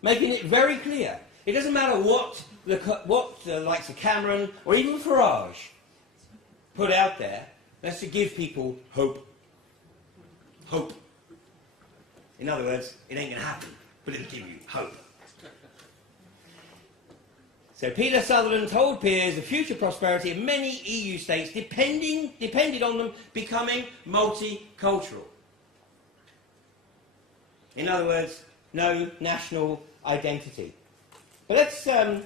Making it very clear. It doesn't matter what the likes of Cameron or even Farage put out there, that's to give people hope. Hope. In other words, it ain't going to happen, but it'll give you hope. So Peter Sutherland told peers the future prosperity of many EU states depended on them becoming multicultural. In other words, no national identity. But let's have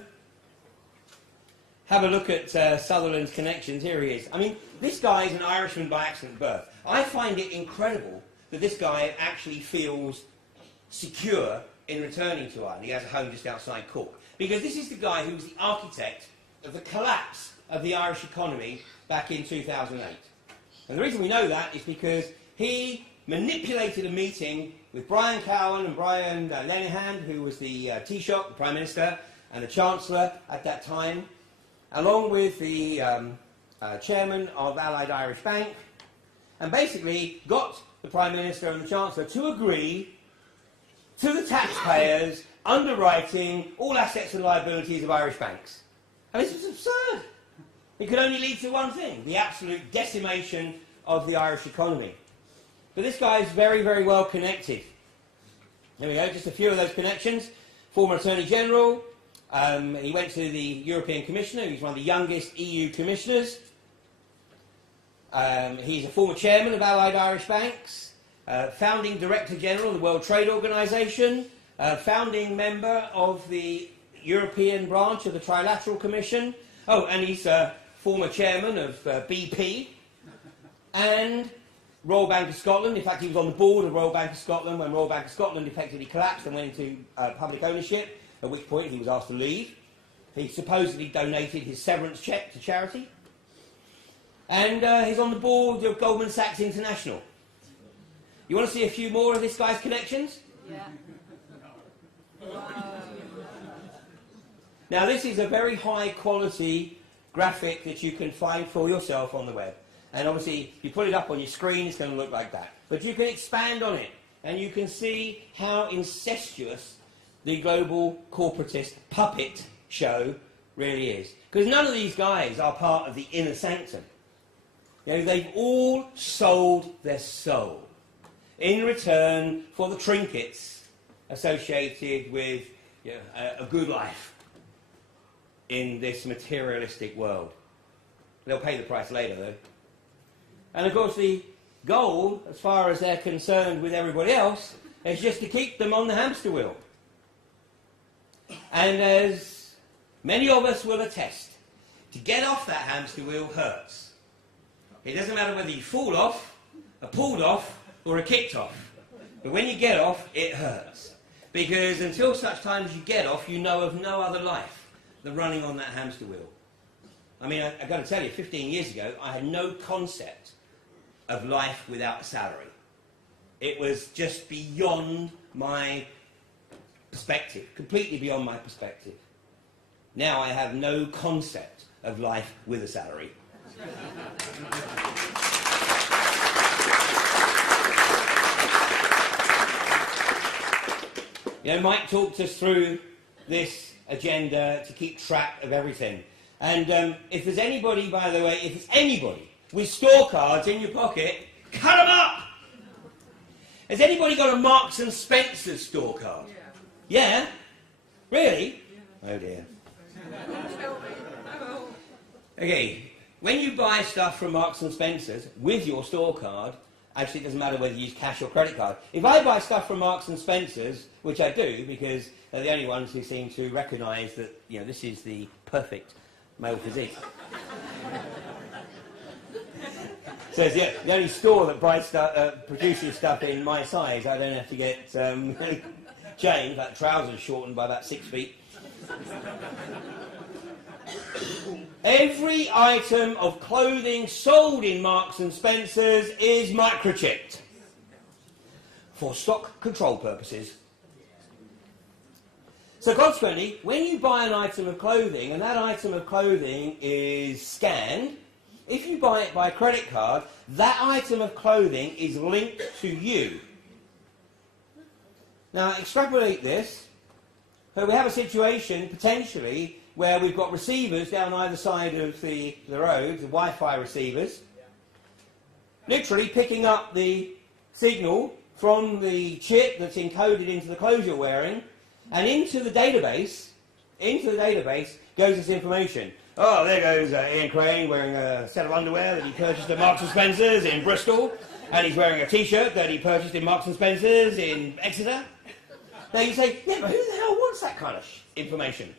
a look at Sutherland's connections. Here he is. I mean, this guy is an Irishman by accident birth. I find it incredible that this guy actually feels secure in returning to Ireland. He has a home just outside Cork. Because this is the guy who was the architect of the collapse of the Irish economy back in 2008. And the reason we know that is because he manipulated a meeting with Brian Cowen and Brian Lenihan, who was the Taoiseach, the Prime Minister, and the Chancellor at that time, along with the Chairman of Allied Irish Bank, and basically got the Prime Minister and the Chancellor to agree to the taxpayers underwriting all assets and liabilities of Irish banks. And this was absurd. It could only lead to one thing, the absolute decimation of the Irish economy. But this guy is very, very well connected. There we go, just a few of those connections. Former Attorney General, he went to the European Commissioner, he's one of the youngest EU commissioners. He's a former chairman of Allied Irish Banks, founding Director General of the World Trade Organization, founding member of the European branch of the Trilateral Commission. Oh, and he's former chairman of BP and Royal Bank of Scotland. In fact, he was on the board of Royal Bank of Scotland when Royal Bank of Scotland effectively collapsed and went into public ownership, at which point he was asked to leave. He supposedly donated his severance cheque to charity. And he's on the board of Goldman Sachs International. You want to see a few more of this guy's connections? Yeah. Now, this is a very high quality graphic that you can find for yourself on the web. And obviously, if you put it up on your screen, it's going to look like that. But you can expand on it, and you can see how incestuous the global corporatist puppet show really is. Because none of these guys are part of the inner sanctum. You know, they've all sold their soul in return for the trinkets associated with a good life in this materialistic world. They'll pay the price later, though. And of course, the goal, as far as they're concerned with everybody else, is just to keep them on the hamster wheel. And as many of us will attest, to get off that hamster wheel hurts. It doesn't matter whether you fall off, are pulled off, or are kicked off. But when you get off, it hurts. Because until such time as you get off, you know of no other life than running on that hamster wheel. I mean, I've got to tell you, 15 years ago, I had no concept of life without a salary. It was just beyond my perspective, completely beyond my perspective. Now I have no concept of life with a salary. You know, Mike talked us through this agenda to keep track of everything. And if there's anybody, by the way, if there's anybody with scorecards in your pocket, cut them up! Has anybody got a Marks and Spencer's scorecard? Yeah? Really? Yeah. Oh dear. Okay, when you buy stuff from Marks and Spencer's with your scorecard, actually it doesn't matter whether you use cash or credit card. If I buy stuff from Marks and Spencer's, which I do because they're the only ones who seem to recognise that, you know, this is the perfect male physique. So it's the only store that produces stuff in my size. I don't have to get changed, like trousers shortened by about 6 feet. Every item of clothing sold in Marks and Spencer's is microchipped for stock control purposes. So consequently, when you buy an item of clothing and that item of clothing is scanned, if you buy it by credit card, that item of clothing is linked to you. Now extrapolate this. So we have a situation, potentially, where we've got receivers down either side of the road, the Wi-Fi receivers, literally picking up the signal from the chip that's encoded into the clothes you're wearing, and into the database goes this information. Oh, there goes Ian Crane wearing a set of underwear that he purchased at Marks and Spencer's in Bristol, and he's wearing a T-shirt that he purchased in Marks and Spencer's in Exeter. Now you say, yeah, but who the hell wants that kind of information?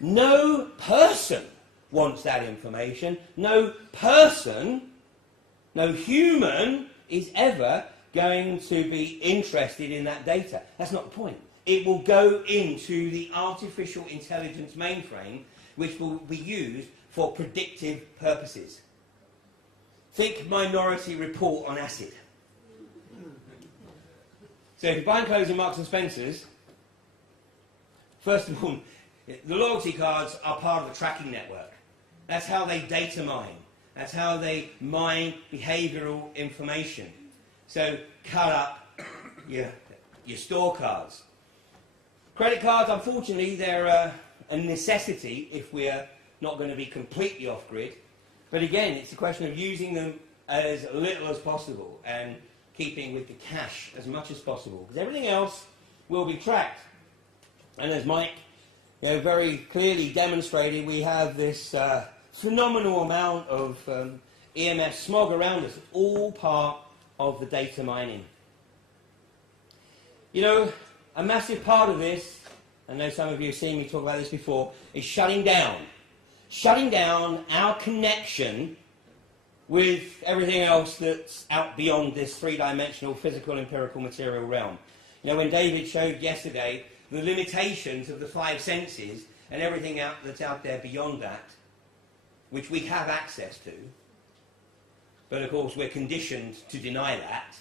No person wants that information. No person, no human is ever going to be interested in that data. That's not the point. It will go into the artificial intelligence mainframe, which will be used for predictive purposes. Think Minority Report on acid. So if you're buying clothes in Marks and Spencer's, first of all, the loyalty cards are part of the tracking network. That's how they data mine. That's how they mine behavioural information. So cut up your store cards. Credit cards, unfortunately, they're a necessity if we're not going to be completely off-grid. But again, it's a question of using them as little as possible and keeping with the cash as much as possible. Because everything else will be tracked. And as Mike very clearly demonstrated, we have this phenomenal amount of EMF smog around us, all part of the data mining. You know, a massive part of this, I know some of you have seen me talk about this before, is shutting down. Shutting down our connection with everything else that's out beyond this three-dimensional physical empirical material realm. You know, when David showed yesterday the limitations of the five senses and everything that's out there beyond that, which we have access to, but of course we're conditioned to deny that.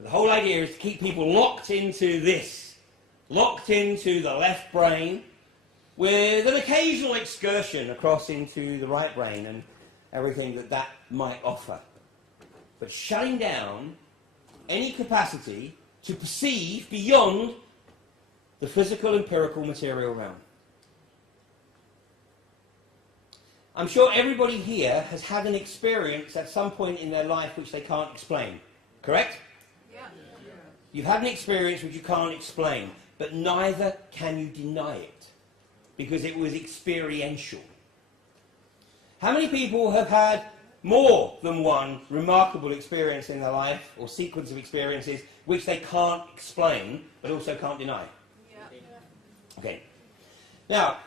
The whole idea is to keep people locked into this, locked into the left brain, with an occasional excursion across into the right brain and everything that might offer. But shutting down any capacity to perceive beyond the physical empirical material realm. I'm sure everybody here has had an experience at some point in their life which they can't explain. Correct? Yeah. You've had an experience which you can't explain, but neither can you deny it, because it was experiential. How many people have had more than one remarkable experience in their life, or sequence of experiences, which they can't explain, but also can't deny? Yeah. Okay. Now,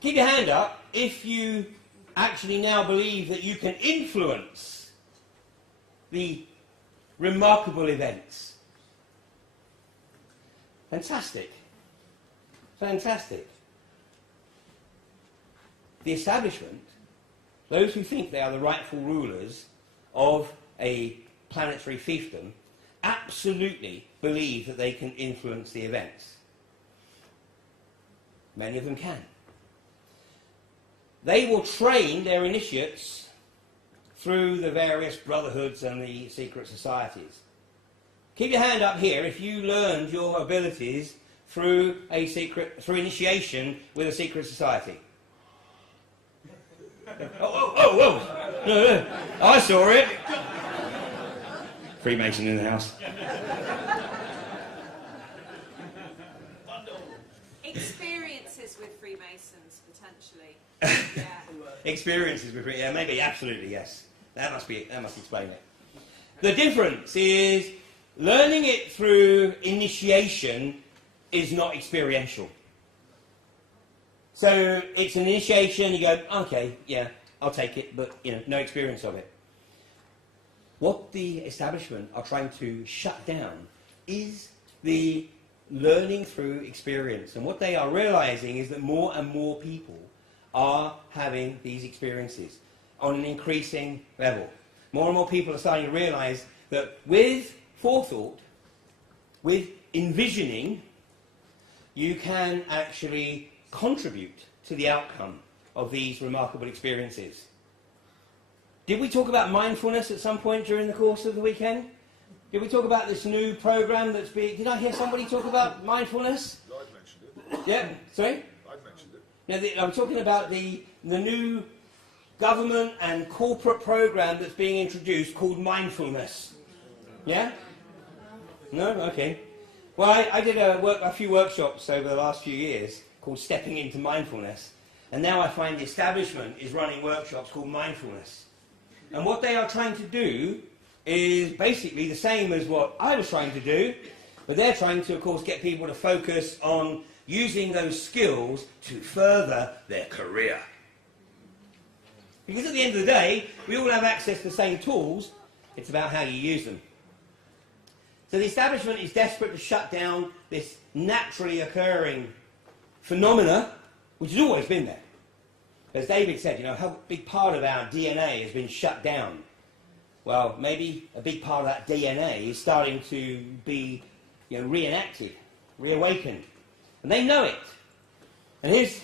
keep your hand up if you actually now believe that you can influence the remarkable events. Fantastic. Fantastic. The establishment, those who think they are the rightful rulers of a planetary fiefdom, absolutely believe that they can influence the events. Many of them can. They will train their initiates through the various brotherhoods and the secret societies. Keep your hand up here if you learned your abilities through initiation with a secret society. Oh, no. I saw it. Freemason in the house. Experiences with Freemasons, potentially. Yeah. Experiences with maybe, absolutely, yes. That must explain it. The difference is learning it through initiation is not experiential. So it's an initiation, you go, okay, yeah, I'll take it, but no experience of it. What the establishment are trying to shut down is the learning through experience. And what they are realizing is that more and more people are having these experiences on an increasing level. More and more people are starting to realize that with forethought, with envisioning, you can actually contribute to the outcome of these remarkable experiences. Did we talk about mindfulness at some point during the course of the weekend? Did we talk about this new program that's being... Did I hear somebody talk about mindfulness? I'd mentioned it. Yeah, sorry? I'd mentioned it. Now, I'm talking about the new government and corporate program that's being introduced called mindfulness. Yeah? No? Okay. Well, I did a few workshops over the last few years called Stepping into Mindfulness. And now I find the establishment is running workshops called Mindfulness. And what they are trying to do is basically the same as what I was trying to do, but they're trying to, of course, get people to focus on using those skills to further their career. Because at the end of the day, we all have access to the same tools, it's about how you use them. So the establishment is desperate to shut down this naturally occurring phenomena, which has always been there. As David said, how big part of our DNA has been shut down. Well, maybe a big part of that DNA is starting to be reenacted, reawakened. And they know it. And here's,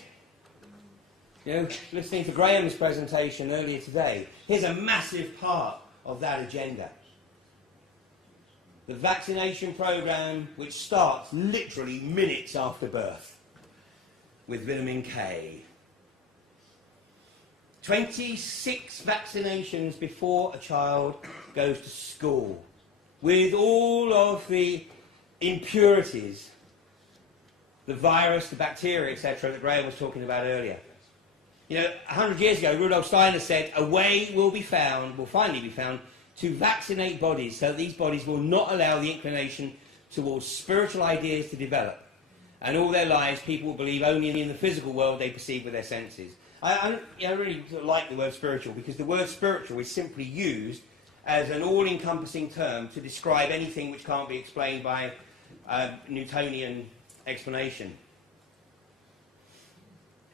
listening to Graham's presentation earlier today, here's a massive part of that agenda. The vaccination program, which starts literally minutes after birth with vitamin K. 26 vaccinations before a child goes to school, with all of the impurities, the virus, the bacteria, etc., that Graham was talking about earlier. 100 years ago, Rudolf Steiner said, a way will finally be found, to vaccinate bodies so that these bodies will not allow the inclination towards spiritual ideas to develop. And all their lives, people will believe only in the physical world they perceive with their senses. I really like the word spiritual, because the word spiritual is simply used as an all-encompassing term to describe anything which can't be explained by Newtonian explanation.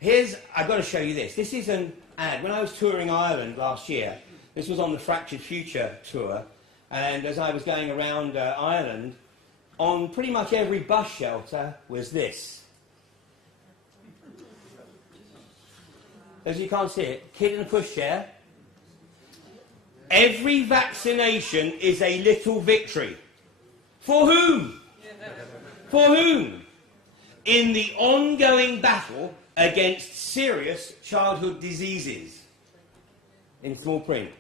I've got to show you this. This is an ad. When I was touring Ireland last year, this was on the Fractured Future tour, and as I was going around Ireland, on pretty much every bus shelter was this. As you can't see it, kid in a pushchair. Every vaccination is a little victory. For whom? For whom? In the ongoing battle against serious childhood diseases. In small print.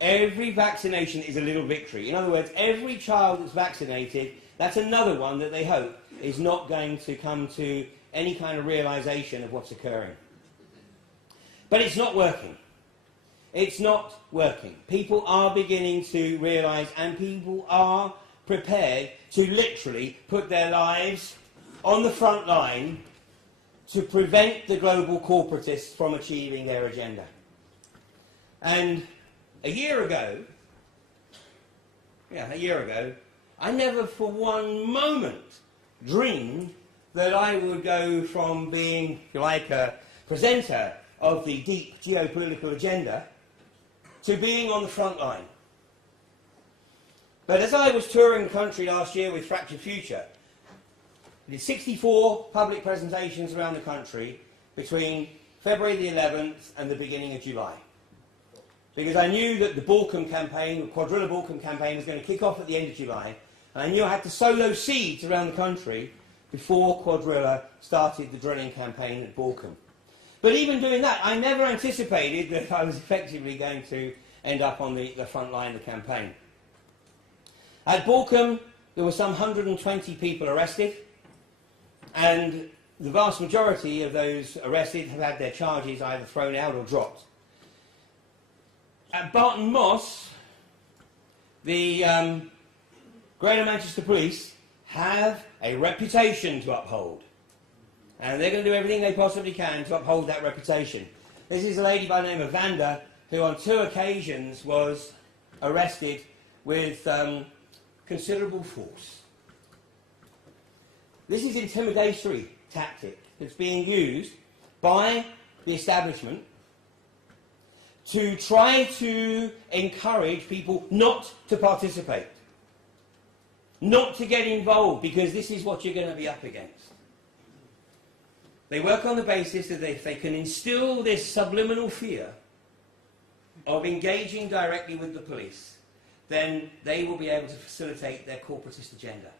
Every vaccination is a little victory. In other words, every child that's vaccinated, that's another one that they hope is not going to come to any kind of realization of what's occurring. But it's not working. It's not working. People are beginning to realise, and people are prepared to literally put their lives on the front line to prevent the global corporatists from achieving their agenda. And a year ago, I never for one moment dreamed that I would go from being, if you like, a presenter of the deep geopolitical agenda to being on the front line. But as I was touring the country last year with Fractured Future, I did 64 public presentations around the country between February the 11th and the beginning of July. Because I knew that the Balkan campaign, the Quadrilla Balkan campaign, was going to kick off at the end of July, and I knew I had to sow those seeds around the country before Quadrilla started the drilling campaign at Balkan. But even doing that, I never anticipated that I was effectively going to end up on the front line of the campaign. At Balkan, there were some 120 people arrested, and the vast majority of those arrested have had their charges either thrown out or dropped. At Barton Moss, the Greater Manchester Police have a reputation to uphold. And they're going to do everything they possibly can to uphold that reputation. This is a lady by the name of Vanda, who on 2 occasions was arrested with considerable force. This is intimidatory tactic that's being used by the establishment to try to encourage people not to participate, not to get involved, because this is what you're going to be up against. They work on the basis that if they can instill this subliminal fear of engaging directly with the police, then they will be able to facilitate their corporatist agenda.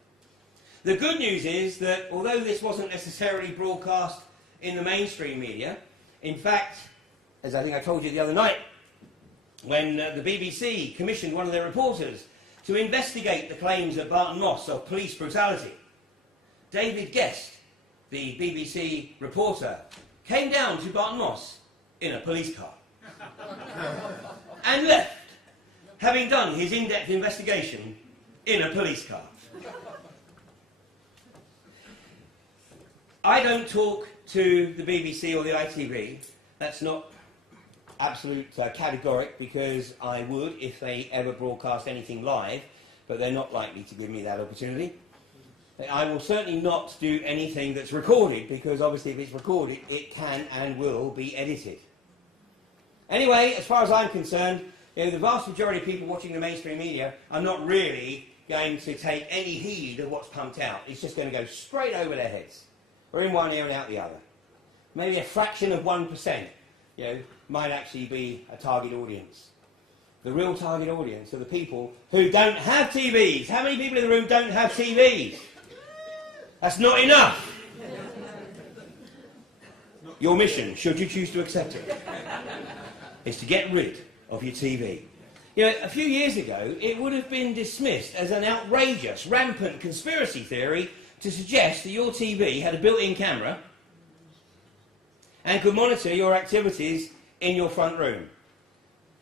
The good news is that although this wasn't necessarily broadcast in the mainstream media, in fact, as I think I told you the other night, when the BBC commissioned one of their reporters to investigate the claims at Barton Moss of police brutality, David Guest, the BBC reporter, came down to Barton Moss in a police car and left, having done his in-depth investigation in a police car. I don't talk to the BBC or the ITV. That's not absolute categoric, because I would if they ever broadcast anything live, but they're not likely to give me that opportunity. I will certainly not do anything that's recorded, because obviously if it's recorded, it can and will be edited. Anyway, as far as I'm concerned, the vast majority of people watching the mainstream media are not really going to take any heed of what's pumped out. It's just going to go straight over their heads, or in one ear and out the other. Maybe a fraction of 1%, might actually be a target audience. The real target audience are the people who don't have TVs. How many people in the room don't have TVs? That's not enough. Your mission, should you choose to accept it, is to get rid of your TV. A few years ago, it would have been dismissed as an outrageous, rampant conspiracy theory to suggest that your TV had a built-in camera and could monitor your activities in your front room.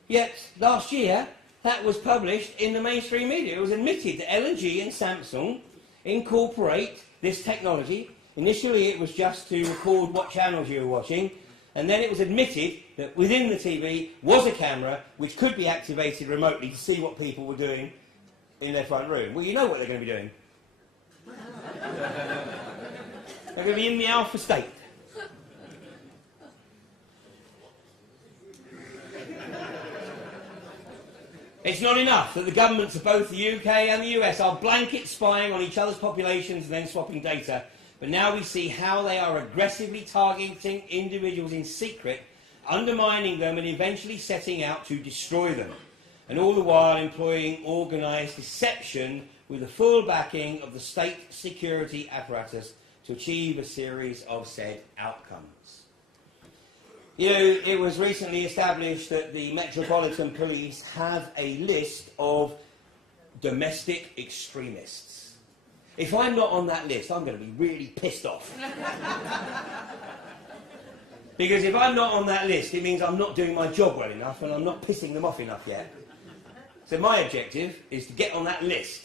Yet, last year, that was published in the mainstream media. It was admitted that L&G and Samsung incorporate this technology. Initially, it was just to record what channels you were watching, and then it was admitted that within the TV was a camera which could be activated remotely to see what people were doing in their front room. Well, you know what they're going to be doing. They're going to be in the alpha state. It's not enough that the governments of both the UK and the US are blanket spying on each other's populations and then swapping data, but now we see how they are aggressively targeting individuals in secret, undermining them and eventually setting out to destroy them, and all the while employing organised deception with the full backing of the state security apparatus to achieve a series of said outcomes. It was recently established that the Metropolitan Police have a list of domestic extremists. If I'm not on that list, I'm going to be really pissed off. Because if I'm not on that list, it means I'm not doing my job well enough and I'm not pissing them off enough yet. So my objective is to get on that list.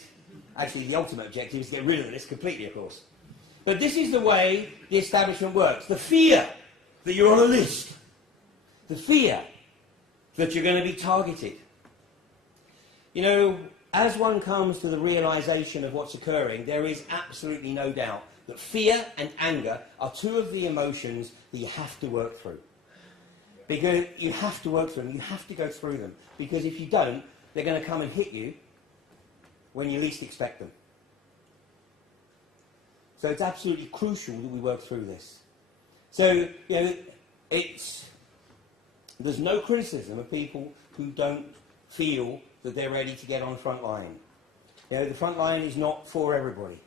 Actually, the ultimate objective is to get rid of the list completely, of course. But this is the way the establishment works. The fear that you're on a list. The fear that you're going to be targeted. As one comes to the realisation of what's occurring, there is absolutely no doubt that fear and anger are two of the emotions that you have to work through. Because you have to work through them, you have to go through them. Because if you don't, they're going to come and hit you when you least expect them. So it's absolutely crucial that we work through this. So, there's no criticism of people who don't feel that they're ready to get on the front line. The front line is not for everybody.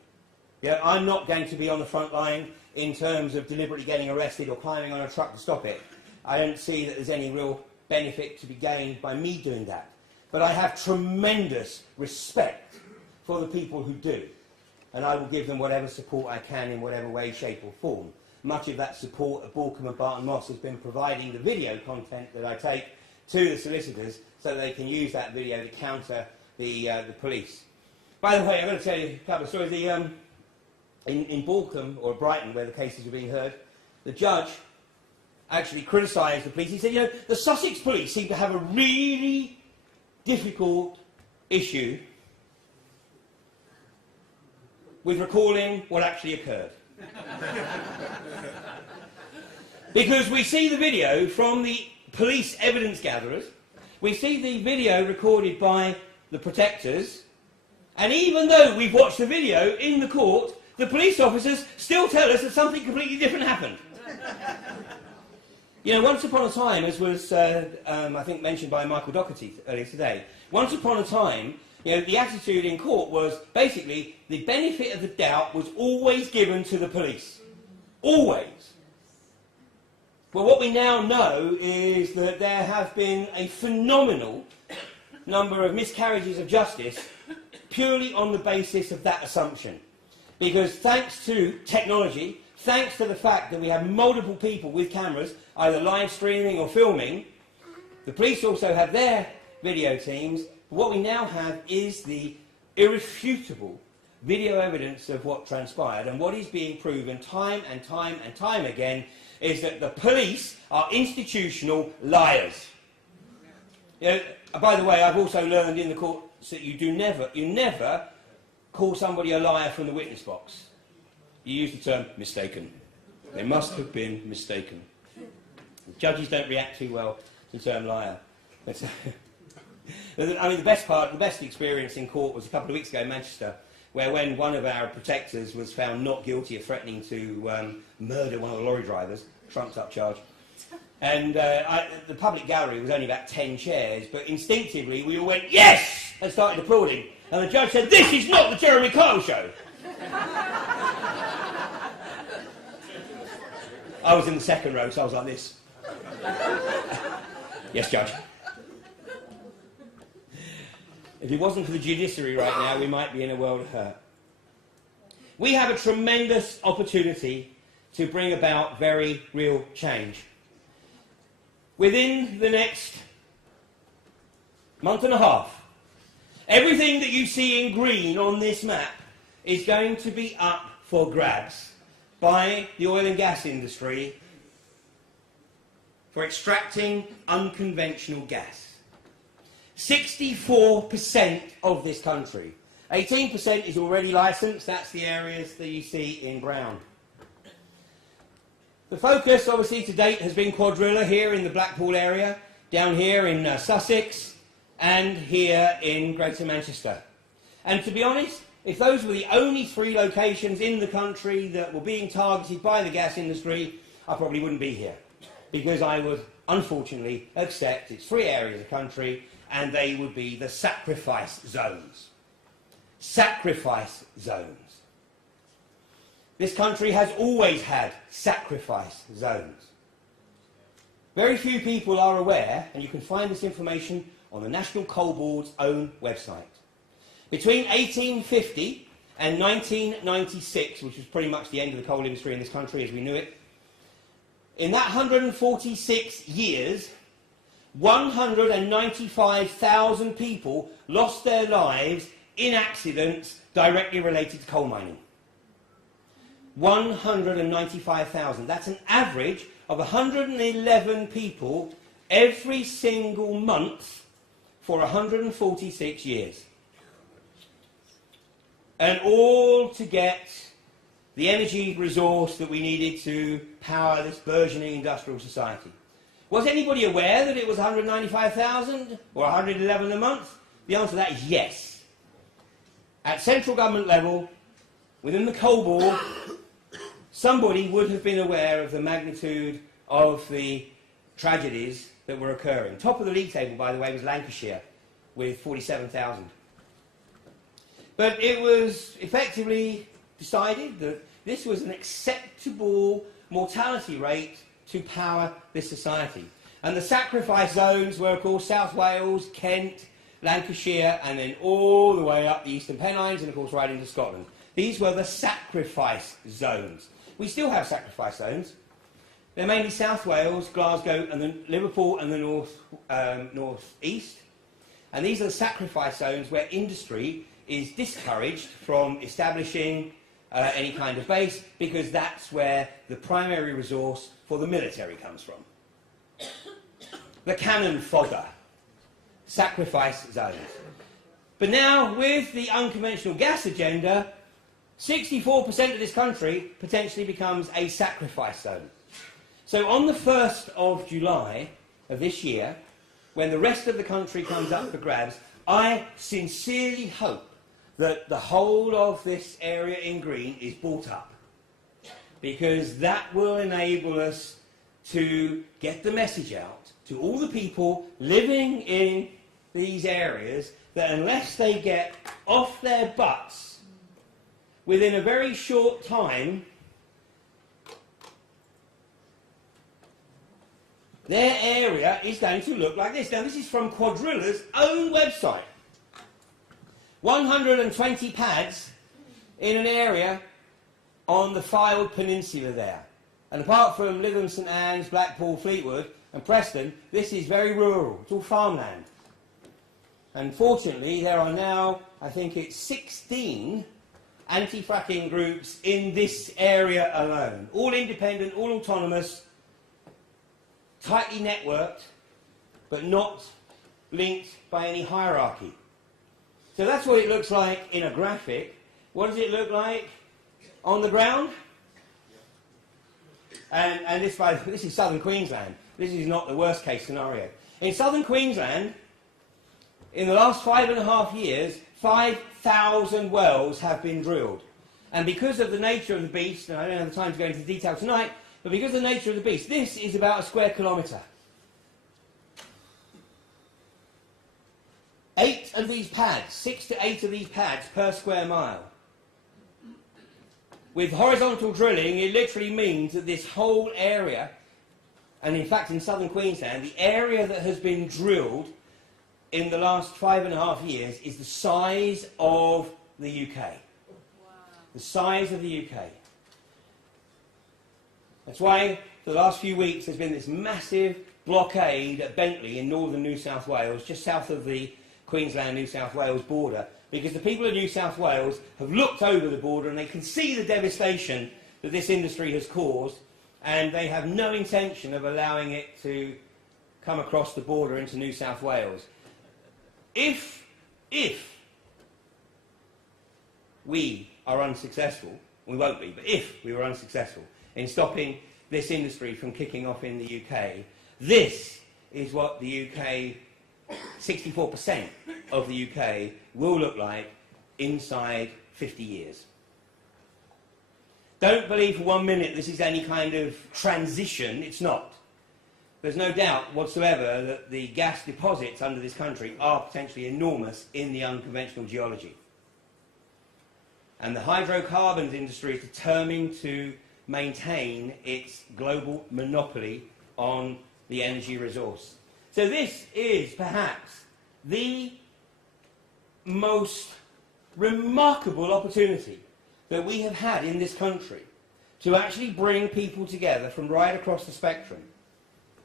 I'm not going to be on the front line in terms of deliberately getting arrested or climbing on a truck to stop it. I don't see that there's any real benefit to be gained by me doing that. But I have tremendous respect for the people who do. And I will give them whatever support I can in whatever way, shape or form. Much of that support at Borkham and Barton Moss has been providing the video content that I take to the solicitors so they can use that video to counter the police. By the way, I'm going to tell you a couple of stories. in Boreham, or Brighton, where the cases were being heard, the judge actually criticised the police. He said, you know, the Sussex police seem to have a really difficult issue with recalling what actually occurred. Because we see the video from the police evidence gatherers, we see the video recorded by the protectors, and even though we've watched the video in the court, the police officers still tell us that something completely different happened. You know, once upon a time, as was, I think, mentioned by Michael Doherty earlier today, once upon a time, you know, the attitude in court was basically the benefit of the doubt was always given to the police. Always. Well, what we now know is that there have been a phenomenal number of miscarriages of justice purely on the basis of that assumption. Because thanks to technology, thanks to the fact that we have multiple people with cameras, either live streaming or filming, the police also have their video teams. What we now have is the irrefutable video evidence of what transpired, and what is being proven time and time and time again is that the police are institutional liars. You know, by the way, I've also learned in the court that you never call somebody a liar from the witness box. You use the term mistaken. They must have been mistaken. Judges don't react too well to the term liar. I mean, the best experience in court was a couple of weeks ago in Manchester, where when one of our protectors was found not guilty of threatening to murder one of the lorry drivers, trumped up charge. And the public gallery was only about 10 chairs, but instinctively we all went, yes! And started applauding. And the judge said, this is not the Jeremy Kyle show. I was in the second row, so I was like this. Yes, Judge. If it wasn't for the judiciary right now, we might be in a world of hurt. We have a tremendous opportunity to bring about very real change. Within the next month and a half, everything that you see in green on this map is going to be up for grabs by the oil and gas industry for extracting unconventional gas. 64% of this country. 18% is already licensed. That's the areas that you see in brown. The focus, obviously, to date has been Quadrilla here in the Blackpool area, down here in Sussex, and here in Greater Manchester. And to be honest, if those were the only 3 locations in the country that were being targeted by the gas industry, I probably wouldn't be here. Because I would, unfortunately, accept it's 3 areas of country, and they would be the sacrifice zones. Sacrifice zones. This country has always had sacrifice zones. Very few people are aware, and you can find this information on the National Coal Board's own website. Between 1850 and 1996, which was pretty much the end of the coal industry in this country as we knew it, in that 146 years, 195,000 people lost their lives in accidents directly related to coal mining. 195,000. That's an average of 111 people every single month for 146 years. And all to get the energy resource that we needed to power this burgeoning industrial society. Was anybody aware that it was 195,000 or 111 a month? The answer to that is yes. At central government level, within the coal board, somebody would have been aware of the magnitude of the tragedies that were occurring. Top of the league table, by the way, was Lancashire, with 47,000. But it was effectively decided that this was an acceptable mortality rate to power this society. And the sacrifice zones were, of course, South Wales, Kent, Lancashire, and then all the way up the Eastern Pennines, and of course right into Scotland. These were the sacrifice zones. We still have sacrifice zones. They're mainly South Wales, Glasgow, and then Liverpool, and the north east. And these are the sacrifice zones where industry is discouraged from establishing any kind of base, because that's where the primary resource for the military comes from. The cannon fodder, sacrifice zones. But now, with the unconventional gas agenda, 64% of this country potentially becomes a sacrifice zone. So on the 1st of July of this year, when the rest of the country comes up for grabs, I sincerely hope that the whole of this area in green is bought up, because that will enable us to get the message out to all the people living in these areas that unless they get off their butts within a very short time, their area is going to look like this. Now, this is from Quadrilla's own website. 120 pads in an area on the Fylde Peninsula there. And apart from Lytham, St Anne's, Blackpool, Fleetwood and Preston, this is very rural. It's all farmland. And fortunately, there are now, I think it's 16 anti-fracking groups in this area alone. All independent, all autonomous, tightly networked, but not linked by any hierarchy. So that's what it looks like in a graphic. What does it look like on the ground? And this is southern Queensland. This is not the worst case scenario. In southern Queensland, in the last 5.5 years, 5,000 wells have been drilled. And because of the nature of the beast, and I don't have the time to go into detail tonight, but because of the nature of the beast, this is about a square kilometre. 8 of these pads, 6 to 8 of these pads per square mile. With horizontal drilling, it literally means that this whole area, and in fact in southern Queensland, the area that has been drilled in the last 5.5 years is the size of the UK. Wow. The size of the UK. That's why for the last few weeks there's been this massive blockade at Bentley in northern New South Wales, just south of the Queensland-New South Wales border, because the people of New South Wales have looked over the border and they can see the devastation that this industry has caused, and they have no intention of allowing it to come across the border into New South Wales. If we are unsuccessful, we won't be, but if we were unsuccessful in stopping this industry from kicking off in the UK, this is what the UK, 64% of the UK, will look like inside 50 years. Don't believe for 1 minute this is any kind of transition. It's not. There's no doubt whatsoever that the gas deposits under this country are potentially enormous in the unconventional geology. And the hydrocarbons industry is determined to maintain its global monopoly on the energy resource. So this is perhaps the most remarkable opportunity that we have had in this country to actually bring people together from right across the spectrum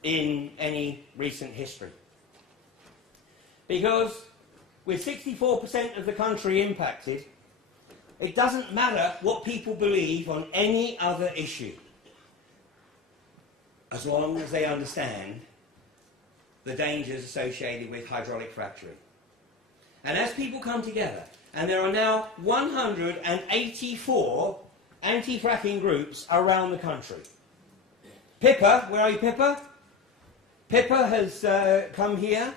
in any recent history. Because with 64% of the country impacted, it doesn't matter what people believe on any other issue, as long as they understand the dangers associated with hydraulic fracturing. And as people come together, and there are now 184 anti-fracking groups around the country. Pippa, where are you, Pippa? Pippa has come here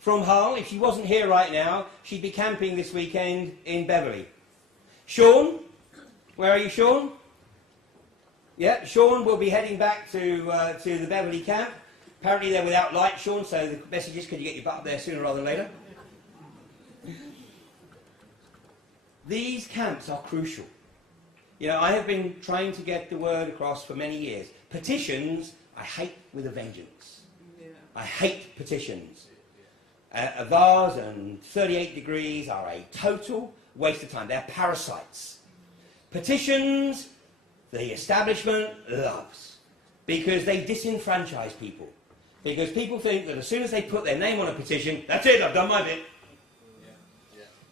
from Hull. If she wasn't here right now, she'd be camping this weekend in Beverley. Sean, where are you, Sean? Yeah, Sean will be heading back to the Beverley camp. Apparently they're without light, Sean, so the message is, could you get your butt up there sooner rather than later? These camps are crucial. You know, I have been trying to get the word across for many years. Petitions, I hate with a vengeance. Yeah. I hate petitions. Avars and 38 degrees are a total waste of time. They're parasites. Petitions, the establishment loves, because they disenfranchise people. Because people think that as soon as they put their name on a petition, that's it, I've done my bit.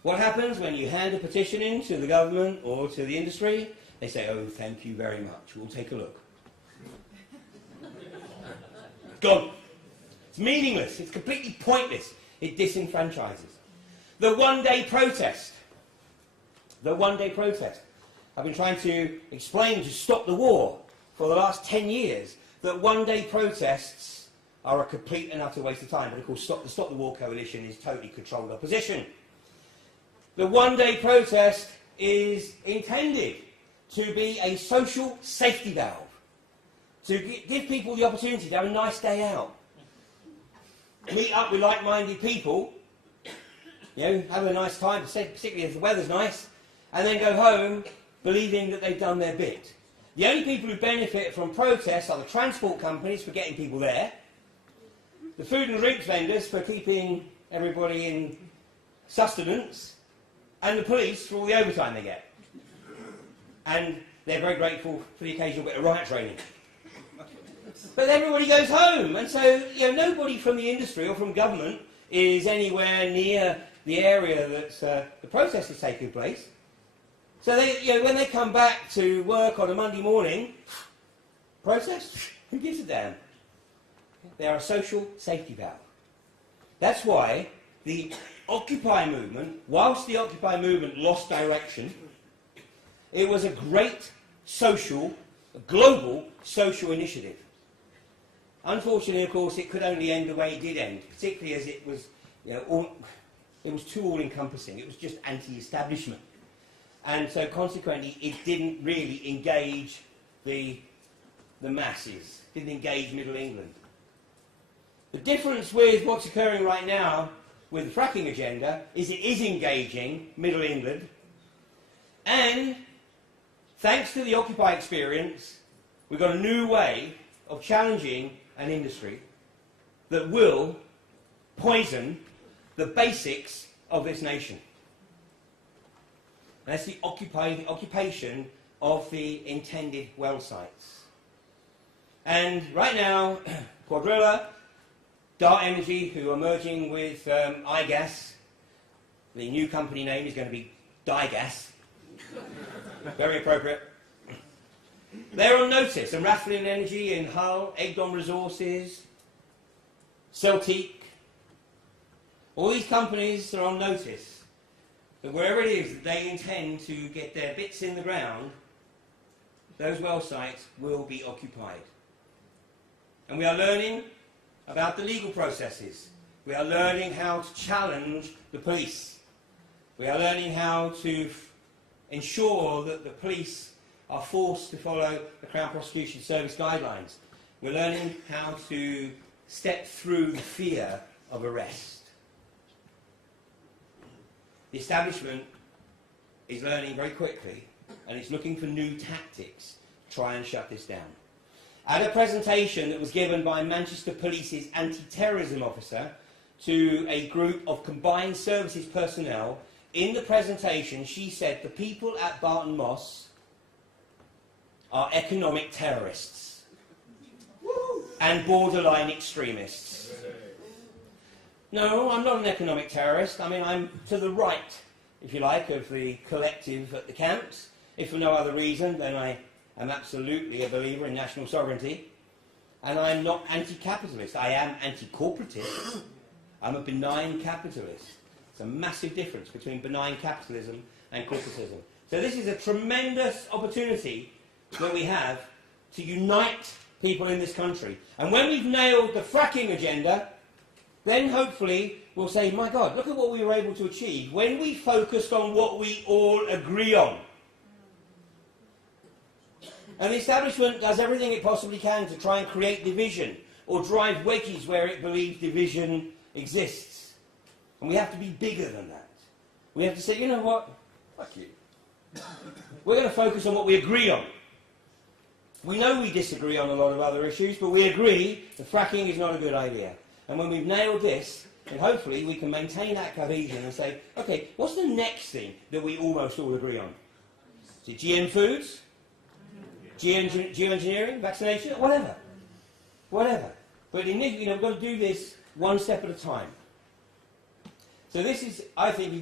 What happens when you hand a petition in to the government or to the industry? They say, oh, thank you very much, we'll take a look. Gone. It's meaningless, it's completely pointless, it disenfranchises. The one-day protest. The one-day protest. I've been trying to explain to Stop the War for the last 10 years that one-day protests are a complete and utter waste of time. But of course, the Stop the War Coalition is totally controlled opposition. The one-day protest is intended to be a social safety valve, to give people the opportunity to have a nice day out, meet up with like-minded people, you know, have a nice time, particularly if the weather's nice, and then go home believing that they've done their bit. The only people who benefit from protests are the transport companies for getting people there, the food and drinks vendors for keeping everybody in sustenance, and the police for all the overtime they get. And they're very grateful for the occasional bit of riot training. But everybody goes home, and so nobody from the industry or from government is anywhere near the area that the protest is taking place. So they, when they come back to work on a Monday morning, protest? Who gives a damn? They are a social safety valve. That's why the Occupy movement, whilst the Occupy movement lost direction, it was a great social, a global social initiative. Unfortunately, of course, it could only end the way it did end, particularly as it was, it was too all-encompassing. It was just anti-establishment. And so consequently, it didn't really engage the masses, didn't engage Middle England. The difference with what's occurring right now with the fracking agenda is it is engaging Middle England, and thanks to the Occupy experience, we've got a new way of challenging an industry that will poison the basics of this nation. And that's the occupation of the intended well sites. And right now, Quadrilla, Dart Energy, who are merging with iGas, the new company name is going to be Digas. Very appropriate. They're on notice, and Rathlin Energy in Hull, Egdon Resources, Celtic, all these companies are on notice that wherever it is that they intend to get their bits in the ground, those well sites will be occupied. And we are learning about the legal processes. We are learning how to challenge the police. We are learning how to ensure that the police are forced to follow the Crown Prosecution Service guidelines. We're learning how to step through the fear of arrest. The establishment is learning very quickly, and it's looking for new tactics to try and shut this down. At a presentation that was given by Manchester Police's anti-terrorism officer to a group of combined services personnel, in the presentation she said the people at Barton Moss are economic terrorists and borderline extremists. No, I'm not an economic terrorist. I mean, I'm to the right, if you like, of the collective at the camps. If for no other reason, then I am absolutely a believer in national sovereignty. And I'm not anti-capitalist. I am anti-corporatist. I'm a benign capitalist. It's a massive difference between benign capitalism and corporatism. So this is a tremendous opportunity that we have to unite people in this country. And when we've nailed the fracking agenda, then hopefully we'll say, my God, look at what we were able to achieve when we focused on what we all agree on. And the establishment does everything it possibly can to try and create division or drive wedges where it believes division exists. And we have to be bigger than that. We have to say, you know what? Fuck you. We're going to focus on what we agree on. We know we disagree on a lot of other issues, but we agree that fracking is not a good idea. And when we've nailed this, then hopefully we can maintain that cohesion and say, okay, what's the next thing that we almost all agree on? Is it GM foods? Geoengineering? Vaccination? Whatever. Whatever. But we've got to do this one step at a time. So this is, I think,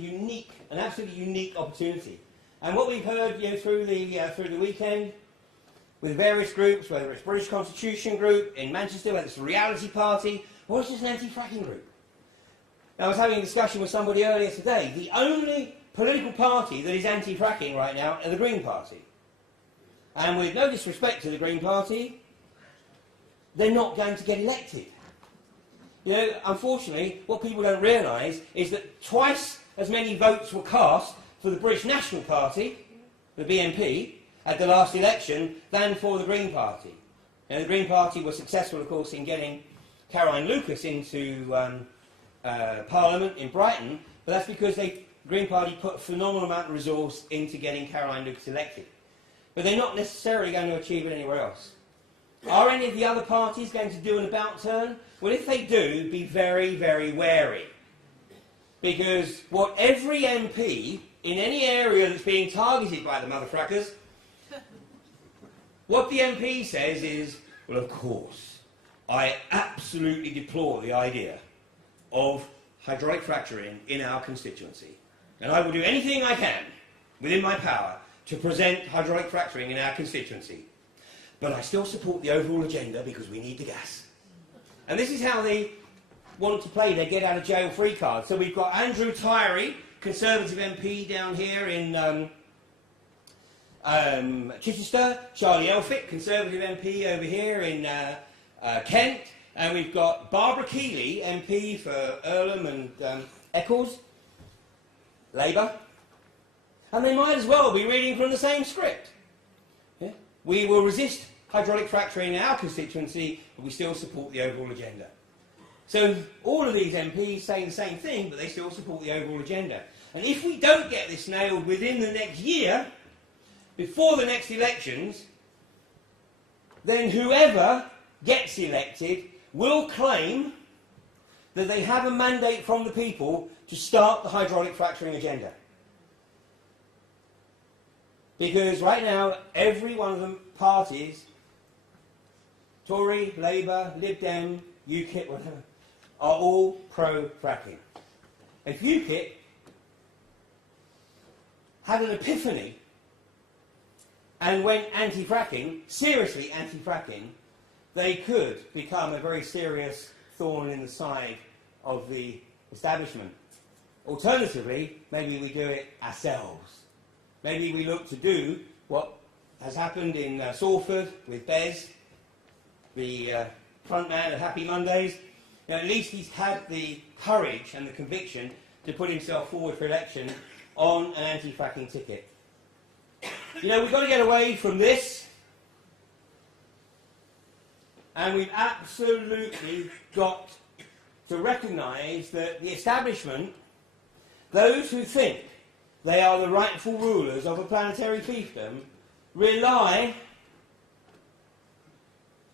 an absolutely unique opportunity. And what we've heard through the weekend with various groups, whether it's British Constitution Group in Manchester, whether it's the Reality Party, or it's just an anti-fracking group. Now, I was having a discussion with somebody earlier today. The only political party that is anti-fracking right now are the Green Party. And with no disrespect to the Green Party, they're not going to get elected. Unfortunately, what people don't realise is that twice as many votes were cast for the British National Party, the BNP, at the last election than for the Green Party. The Green Party was successful, of course, in getting Caroline Lucas into Parliament in Brighton, but that's because the Green Party put a phenomenal amount of resource into getting Caroline Lucas elected. But they're not necessarily going to achieve it anywhere else. Are any of the other parties going to do an about turn? Well, if they do, be very, very wary. Because what every MP in any area that's being targeted by the motherfrackers, what the MP says is, well, of course, I absolutely deplore the idea of hydraulic fracturing in our constituency. And I will do anything I can within my power to present hydraulic fracturing in our constituency. But I still support the overall agenda because we need the gas. And this is how they want to play their get-out-of-jail-free card. So we've got Andrew Tyree, Conservative MP down here in Chichester, Charlie Elphick, Conservative MP over here in Kent, and we've got Barbara Keeley, MP for Earlham and Eccles, Labour. And they might as well be reading from the same script. Yeah? We will resist hydraulic fracturing in our constituency, but we still support the overall agenda. So all of these MPs say the same thing, but they still support the overall agenda. And if we don't get this nailed within the next year, before the next elections, then whoever gets elected will claim that they have a mandate from the people to start the hydraulic fracturing agenda. Because right now, every one of them parties, Tory, Labour, Lib Dem, UKIP, whatever, are all pro-fracking. If UKIP had an epiphany and went anti-fracking, seriously anti-fracking, they could become a very serious thorn in the side of the establishment. Alternatively, maybe we do it ourselves. Maybe we look to do what has happened in Salford with Bez, the front man of Happy Mondays. At least he's had the courage and the conviction to put himself forward for election on an anti-fracking ticket. We've got to get away from this, and we've absolutely got to recognise that the establishment, those who think they are the rightful rulers of a planetary fiefdom, rely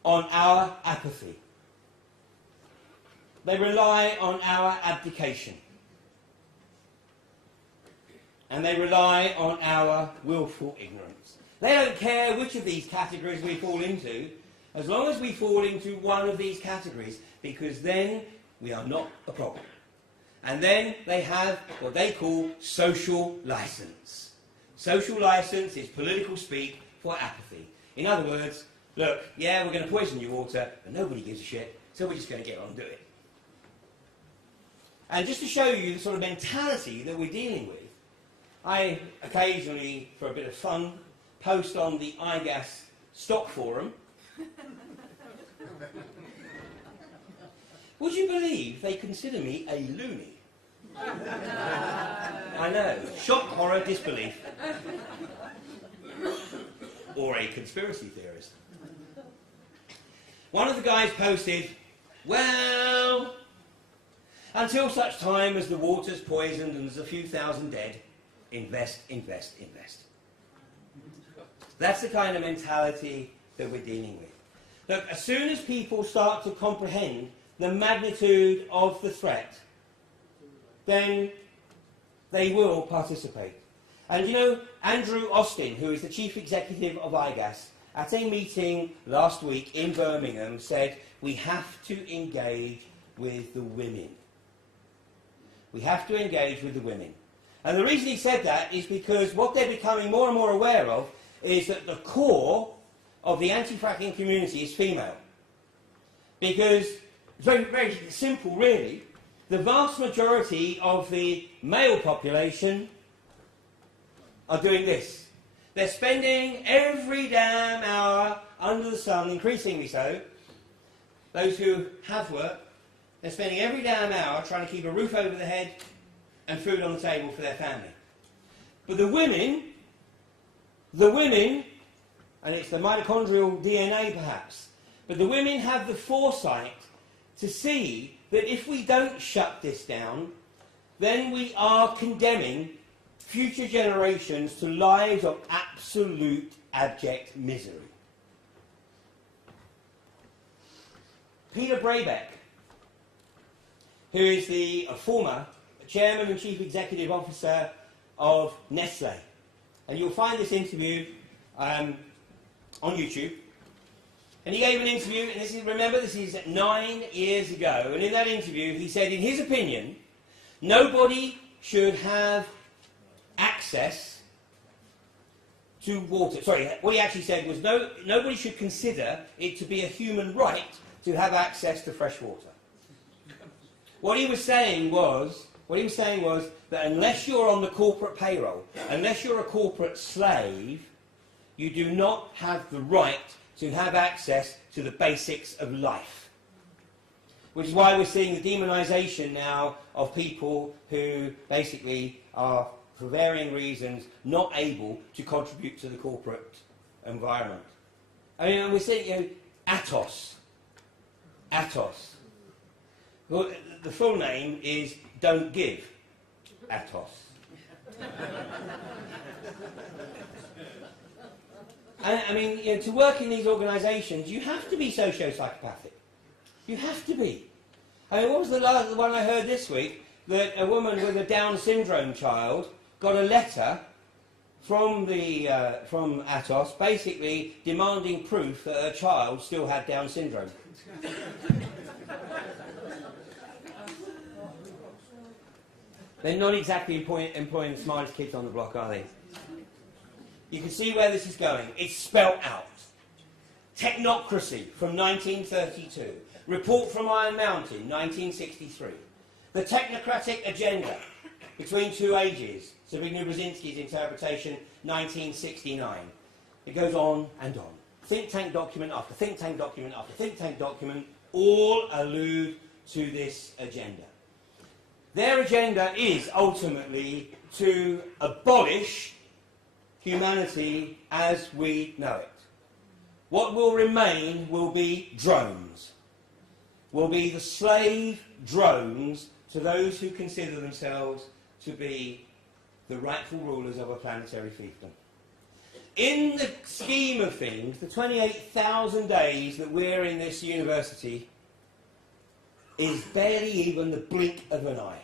on our apathy. They rely on our abdication. And they rely on our willful ignorance. They don't care which of these categories we fall into, as long as we fall into one of these categories, because then we are not a problem. And then they have what they call social licence. Social licence is political speak for apathy. In other words, look, yeah, we're going to poison your water, but nobody gives a shit, so we're just going to get on and do it. And just to show you the sort of mentality that we're dealing with, I occasionally, for a bit of fun, post on the iGas stock forum. Would you believe they consider me a loony? I know. Shock, horror, disbelief. Or a conspiracy theorist. One of the guys posted, well, until such time as the water's poisoned and there's a few thousand dead, invest, invest, invest. That's the kind of mentality that we're dealing with. Look, as soon as people start to comprehend the magnitude of the threat, then they will participate. And Andrew Austin, who is the chief executive of iGas, at a meeting last week in Birmingham said, we have to engage with the women. We have to engage with the women. And the reason he said that is because what they're becoming more and more aware of is that the core of the anti-fracking community is female. Because, it's very, very simple really, the vast majority of the male population are doing this. They're spending every damn hour under the sun, increasingly so. Those who have work, they're spending every damn hour trying to keep a roof over their head and food on the table for their family. But the women, and it's the mitochondrial DNA perhaps, but the women have the foresight to see that if we don't shut this down, then we are condemning future generations to lives of absolute abject misery. Peter Brabeck, who is the former chairman and chief executive officer of Nestle, and you'll find this interview on YouTube. And he gave an interview, and remember this is 9 years ago, and in that interview he said, in his opinion, nobody should have access to water. Sorry, what he actually said was nobody should consider it to be a human right to have access to fresh water. What he was saying was that unless you're on the corporate payroll, unless you're a corporate slave, you do not have the right to have access to the basics of life. Which is why we're seeing the demonisation now of people who basically are, for varying reasons, not able to contribute to the corporate environment. I mean, we're seeing, Atos. Atos. Well, the full name is Don't Give Atos. I mean, to work in these organisations, you have to be socio-psychopathic. You have to be. I mean, what was the one I heard this week? That a woman with a Down syndrome child got a letter from Atos, basically demanding proof that her child still had Down syndrome. They're not exactly employing the smartest kids on the block, are they? You can see where this is going. It's spelt out. Technocracy from 1932. Report from Iron Mountain, 1963. The technocratic agenda between two ages. Zbigniew Brzezinski's interpretation, 1969. It goes on and on. Think tank document after think tank document after think tank document all allude to this agenda. Their agenda is ultimately to abolish humanity as we know it. What will remain will be drones. Will be the slave drones to those who consider themselves to be the rightful rulers of a planetary fiefdom. In the scheme of things, the 28,000 days that we're in this university is barely even the blink of an eye.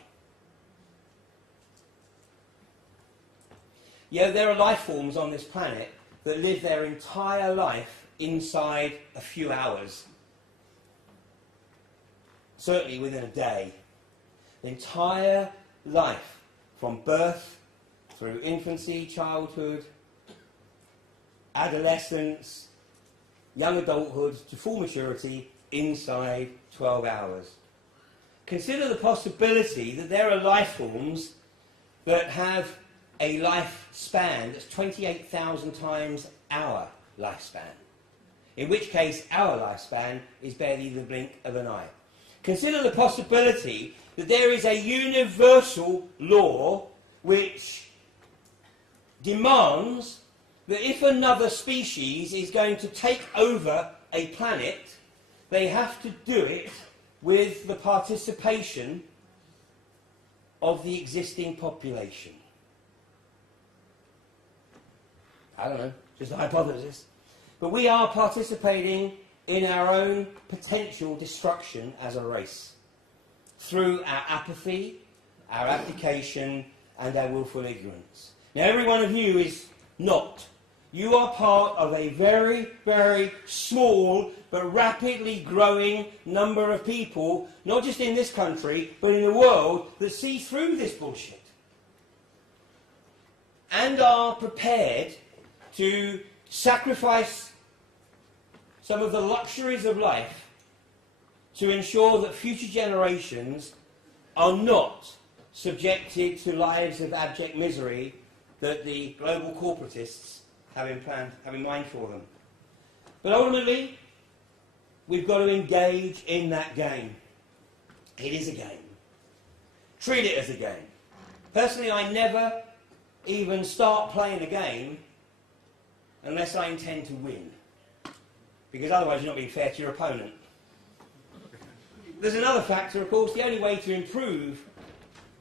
Yeah, there are life forms on this planet that live their entire life inside a few hours. Certainly within a day. The entire life, from birth through infancy, childhood, adolescence, young adulthood to full maturity inside 12 hours. Consider the possibility that there are life forms that have a lifespan that's 28,000 times our lifespan. In which case, our lifespan is barely the blink of an eye. Consider the possibility that there is a universal law which demands that if another species is going to take over a planet, they have to do it with the participation of the existing population. I don't know, just a hypothesis. But we are participating in our own potential destruction as a race through our apathy, our abdication, and our willful ignorance. Now, every one of you is not You are part of a very, very small but rapidly growing number of people, not just in this country, but in the world, that see through this bullshit and are prepared to sacrifice some of the luxuries of life to ensure that future generations are not subjected to lives of abject misery that the global corporatists have in mind for them. But ultimately, we've got to engage in that game. It is a game. Treat it as a game. Personally, I never even start playing a game unless I intend to win. Because otherwise you're not being fair to your opponent. There's another factor, of course. The only way to improve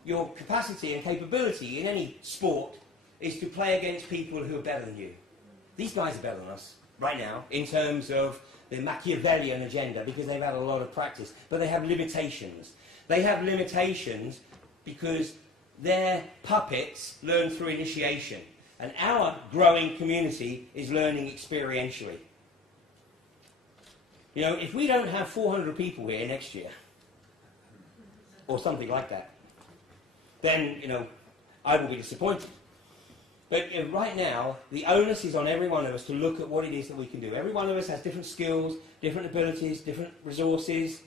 your capacity and capability in any sport is to play against people who are better than you. These guys are better than us right now in terms of the Machiavellian agenda because they've had a lot of practice. But they have limitations. They have limitations because their puppets learn through initiation. And our growing community is learning experientially. You know, if we don't have 400 people here next year, or something like that, then, you know, I will be disappointed. But right now, the onus is on every one of us to look at what it is that we can do. Every one of us has different skills, different abilities, different resources.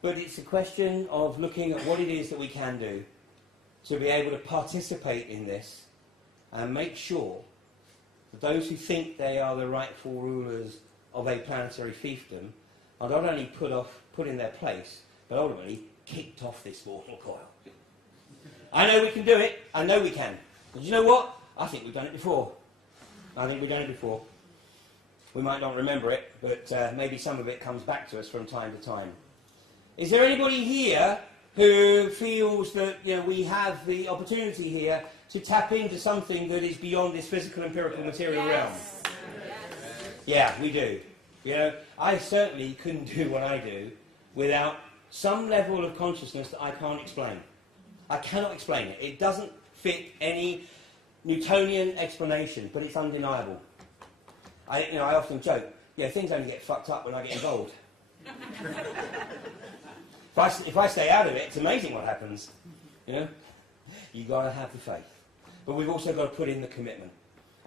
But it's a question of looking at what it is that we can do to be able to participate in this and make sure that those who think they are the rightful rulers of a planetary fiefdom are not only put in their place, but ultimately kicked off this mortal coil. I know we can do it. I know we can. But you know what? I think we've done it before. We might not remember it, but maybe some of it comes back to us from time to time. Is there anybody here who feels that, you know, we have the opportunity here to tap into something that is beyond this physical, empirical, material realm? Yeah, we do. You know, I certainly couldn't do what I do without some level of consciousness that I can't explain. I cannot explain it. It doesn't fit any Newtonian explanation, but it's undeniable. I often joke, things only get fucked up when I get involved. If I stay out of it, it's amazing what happens. You know, you've got to have the faith, but we've also got to put in the commitment.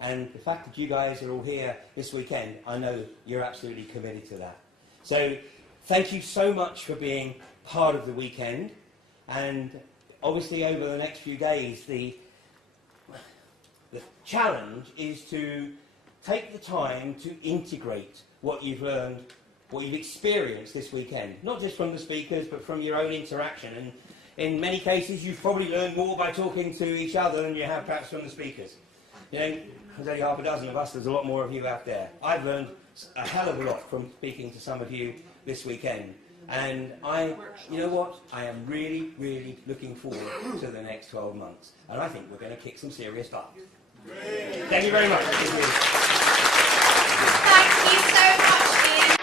And the fact that you guys are all here this weekend, I know you're absolutely committed to that. So thank you so much for being part of the weekend. And obviously over the next few days, the challenge is to take the time to integrate what you've learned, what you've experienced this weekend. Not just from the speakers, but from your own interaction. And in many cases, you've probably learned more by talking to each other than you have perhaps from the speakers. You know, there's only half a dozen of us, there's a lot more of you out there. I've learned a hell of a lot from speaking to some of you this weekend. And you know what? I am really, really looking forward to the next 12 months. And I think we're going to kick some serious butt. Thank you very much. Thank you so much, Ian.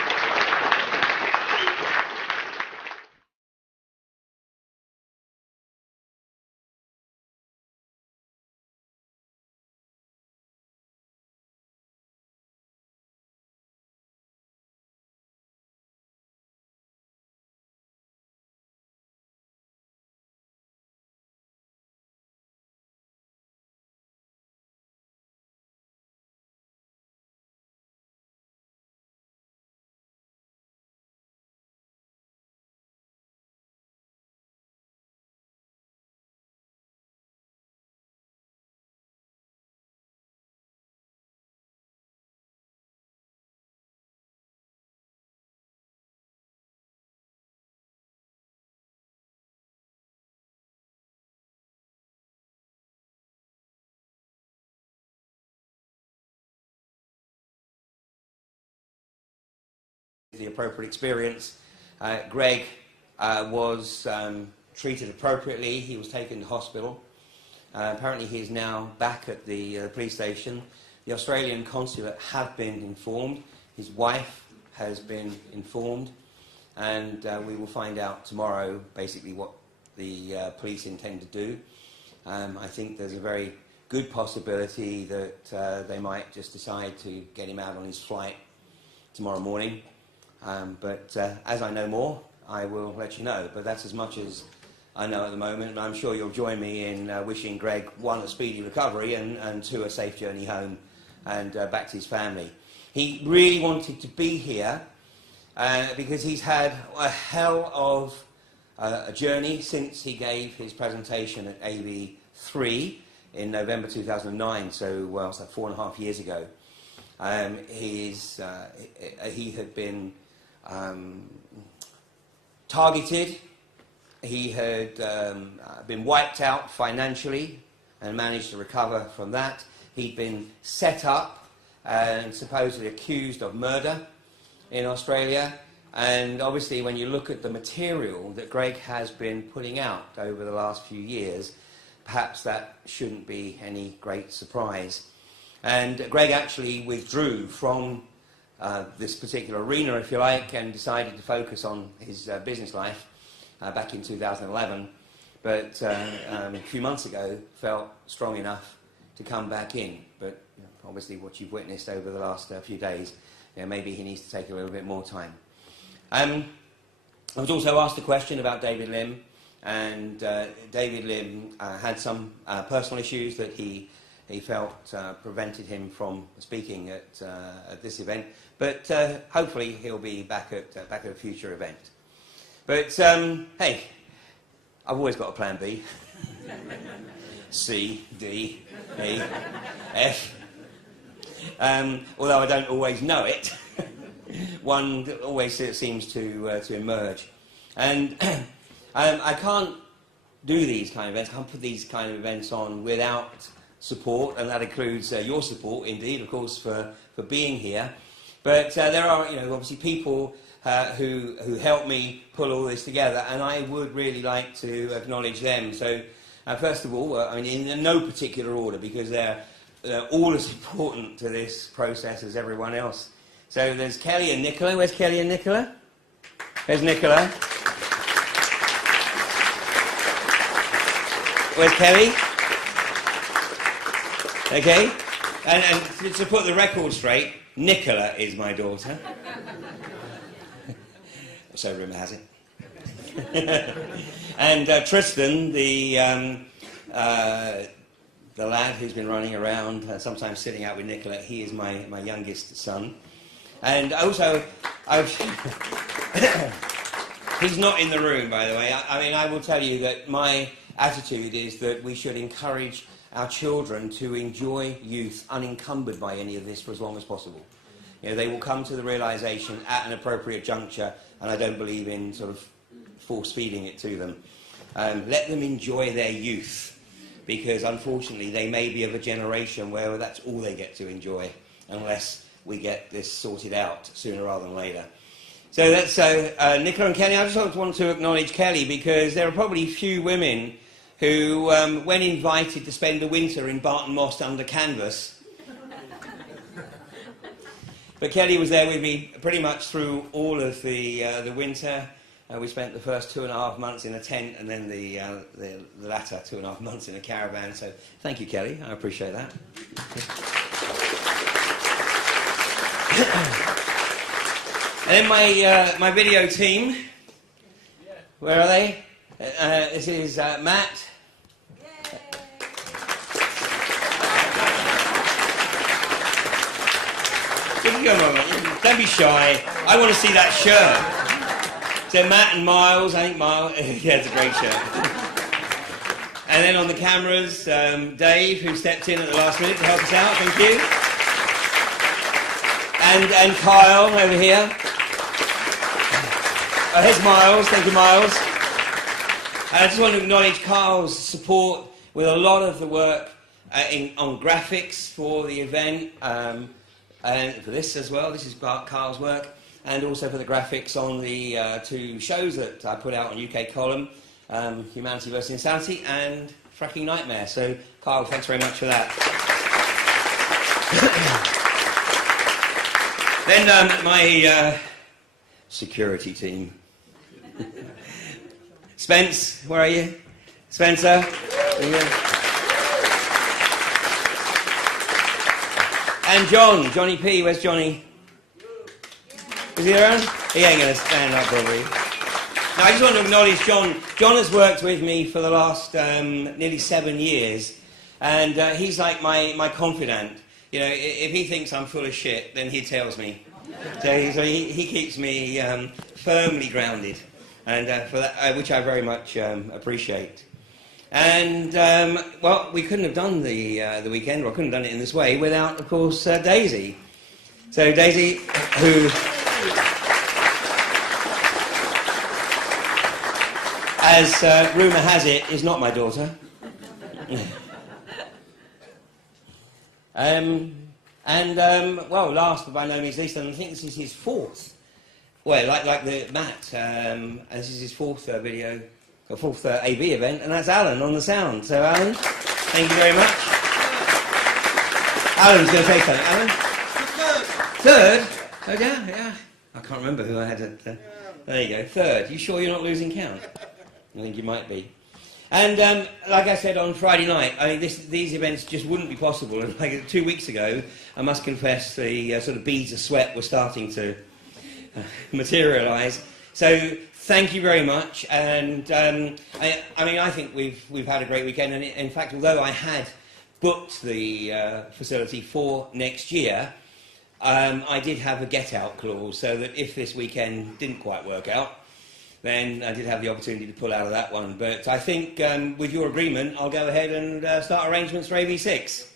The appropriate experience. Greg was treated appropriately. He was taken to hospital. Apparently he is now back at the police station. The Australian consulate have been informed. His wife has been informed. And we will find out tomorrow basically what the police intend to do. I think there's a very good possibility that they might just decide to get him out on his flight tomorrow morning. But as I know more, I will let you know. But that's as much as I know at the moment, and I'm sure you'll join me in wishing Greg, 1, a speedy recovery, and 2, a safe journey home and back to his family. He really wanted to be here because he's had a hell of a journey since he gave his presentation at AB3 in November 2009, so, well, so 4.5 years ago. He had been targeted. He had been wiped out financially and managed to recover from that. He'd been set up and supposedly accused of murder in Australia. And obviously, when you look at the material that Greg has been putting out over the last few years, perhaps that shouldn't be any great surprise. And Greg actually withdrew from this particular arena, if you like, and decided to focus on his business life back in 2011. But a few months ago, felt strong enough to come back in. But you know, obviously, what you've witnessed over the last few days, you know, maybe he needs to take a little bit more time. I was also asked a question about David Lim, and David Lim had some personal issues that he felt prevented him from speaking at this event, but hopefully he'll be back at a future event. But hey, I've always got a plan B. C, D, E, F. Although I don't always know it, one always seems to emerge. And I can't do these kind of events, I can't put these kind of events on without support, and that includes your support, indeed, of course, for being here. But there are, you know, obviously people who helped me pull all this together, and I would really like to acknowledge them. So, first of all, I mean, in no particular order, because they're all as important to this process as everyone else. So there's Kelly and Nicola. Where's Kelly and Nicola? There's Nicola. Where's Kelly? Okay. And to put the record straight, Nicola is my daughter. So rumour has it. And Tristan, the lad who's been running around, sometimes sitting out with Nicola, he is my youngest son. And also, he's not in the room, by the way. I mean, I will tell you that my attitude is that we should encourage our children to enjoy youth unencumbered by any of this for as long as possible. You know, they will come to the realisation at an appropriate juncture, and I don't believe in sort of force-feeding it to them. Let them enjoy their youth, because unfortunately they may be of a generation where that's all they get to enjoy, unless we get this sorted out sooner rather than later. So that's Nicola and Kelly. I just want to acknowledge Kelly, because there are probably few women who, when invited to spend the winter in Barton Moss under canvas, but Kelly was there with me pretty much through all of the winter. We spent the first 2.5 months in a tent, and then the latter 2.5 months in a caravan. So thank you, Kelly. I appreciate that. And then my video team. Where are they? This is Matt. Don't be shy. I want to see that shirt. So Matt and Miles, I think Miles, yeah, it's a great shirt. And then on the cameras, Dave, who stepped in at the last minute to help us out, thank you. And Kyle over here. Oh, here's Miles, thank you, Miles. I just want to acknowledge Kyle's support with a lot of the work on graphics for the event, and for this as well. This is Kyle's work, and also for the graphics on the 2 shows that I put out on UK Column, Humanity vs Insanity and Fracking Nightmare. So, Kyle, thanks very much for that. Then my security team. Spence, where are you? Spencer? And Johnny P. Where's Johnny? Is he around? He ain't going to stand up, probably. No, I just want to acknowledge John. John has worked with me for the last nearly 7 years, and he's like my confidant. You know, if he thinks I'm full of shit, then he tells me. So he keeps me firmly grounded, and for that, which I very much appreciate. And well, we couldn't have done the weekend, or I couldn't have done it in this way without, of course, Daisy. So Daisy, who, as rumour has it, is not my daughter. Well, last but by no means least, and I think this is his fourth. Well, like the Matt, this is his fourth video, or fourth AV event, and that's Alan on the sound. So, Alan, thank you very much. Alan's going to say something. Alan? Third? Oh, yeah. I can't remember who I had at... there you go, third. You sure you're not losing count? I think you might be. And like I said on Friday night, I mean, these events just wouldn't be possible. And like 2 weeks ago, I must confess, the sort of beads of sweat were starting to materialise. So thank you very much. And I mean, I think we've had a great weekend. And in fact, although I had booked the facility for next year, I did have a get-out clause, so that if this weekend didn't quite work out, then I did have the opportunity to pull out of that one. But I think, with your agreement, I'll go ahead and start arrangements for AV6.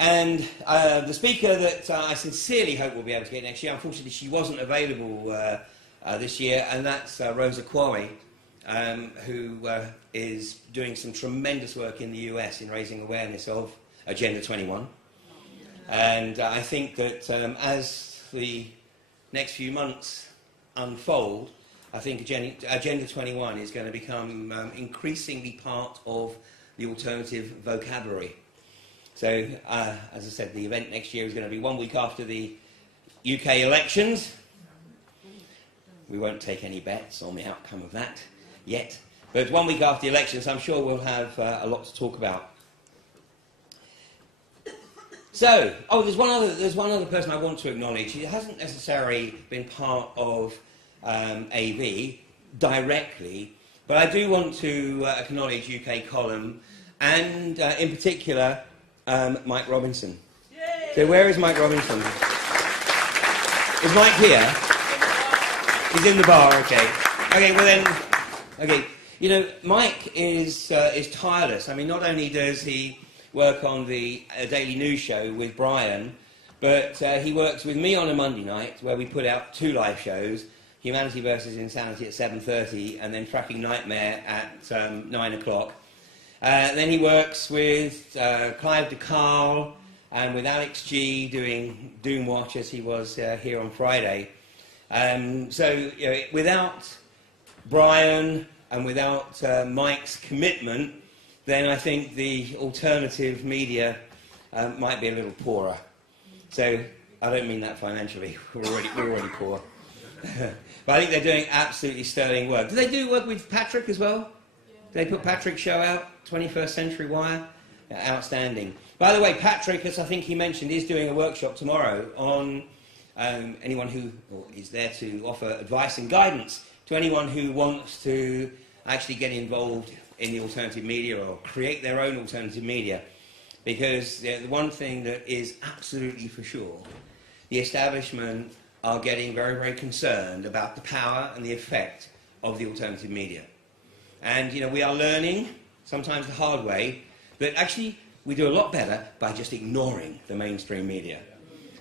And the speaker that I sincerely hope we'll be able to get next year, unfortunately she wasn't available this year, and that's Rosa Quarry, who is doing some tremendous work in the US in raising awareness of Agenda 21. And I think that as the next few months unfold, I think Agenda 21 is going to become increasingly part of the alternative vocabulary. So, as I said, the event next year is going to be 1 week after the UK elections. We won't take any bets on the outcome of that yet. But 1 week after the elections, I'm sure we'll have a lot to talk about. So, there's one other person I want to acknowledge. He hasn't necessarily been part of AV directly, but I do want to acknowledge UK Column, and in particular, Mike Robinson. Yay! So where is Mike Robinson? Is Mike here? He's in the bar, okay. Okay, well then, okay. You know, Mike is tireless. I mean, not only does he work on the Daily News Show with Brian, but he works with me on a Monday night where we put out 2 live shows, Humanity versus Insanity at 7:30 and then Fracking Nightmare at 9 o'clock. Then he works with Clive DeCarl and with Alex G doing Doom Watch as he was here on Friday. So, you know, without Brian and without Mike's commitment, then I think the alternative media might be a little poorer. So I don't mean that financially. We're already poor. But I think they're doing absolutely sterling work. Do they do work with Patrick as well? Do they put Patrick's show out, 21st Century Wire? Yeah, outstanding. By the way, Patrick, as I think he mentioned, is doing a workshop tomorrow on anyone who is there to offer advice and guidance to anyone who wants to actually get involved in the alternative media or create their own alternative media. Because the one thing that is absolutely for sure, the establishment are getting very, very concerned about the power and the effect of the alternative media. And, you know, we are learning, sometimes the hard way, that actually we do a lot better by just ignoring the mainstream media.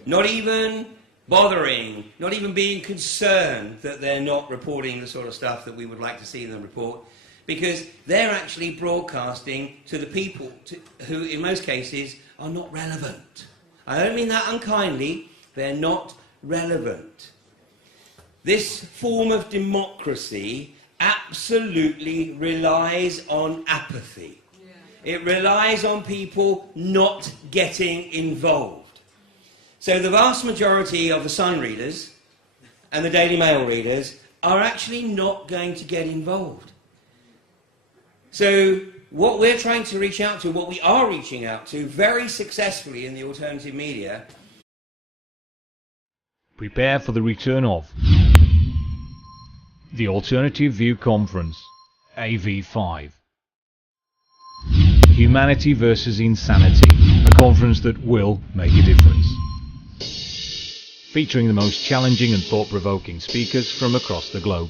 Not even bothering, not even being concerned that they're not reporting the sort of stuff that we would like to see them report, because they're actually broadcasting to the people who, in most cases, are not relevant. I don't mean that unkindly, they're not relevant. This form of democracy absolutely relies on apathy. It relies on people not getting involved. So the vast majority of the Sun readers and the Daily Mail readers are actually not going to get involved. So what we're trying to reach out to, what we are reaching out to very successfully in the alternative media. Prepare for the return of the Alternative View Conference, AV5. Humanity versus Insanity, a conference that will make a difference. Featuring the most challenging and thought-provoking speakers from across the globe.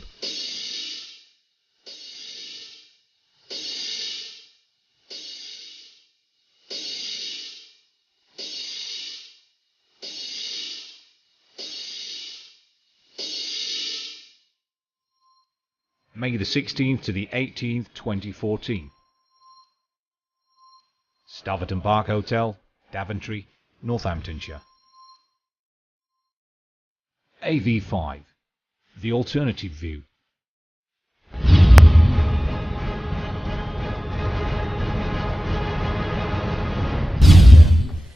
May the 16th to the 18th, 2014. Staverton Park Hotel, Daventry, Northamptonshire. AV5, The Alternative View.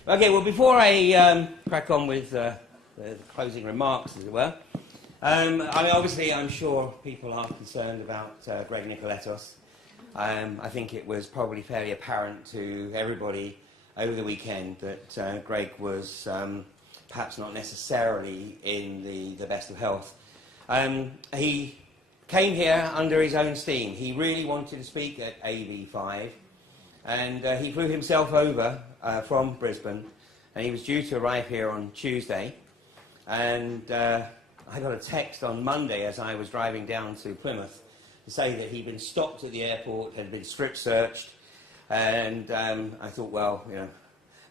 Okay, well, before I crack on with the closing remarks, as it were, I mean, obviously, I'm sure people are concerned about Greg Nicoletos. I think it was probably fairly apparent to everybody over the weekend that Greg was perhaps not necessarily in the best of health. He came here under his own steam. He really wanted to speak at AV5, and he flew himself over from Brisbane, and he was due to arrive here on Tuesday. And I got a text on Monday as I was driving down to Plymouth to say that he'd been stopped at the airport, had been strip searched, and I thought, well, you know,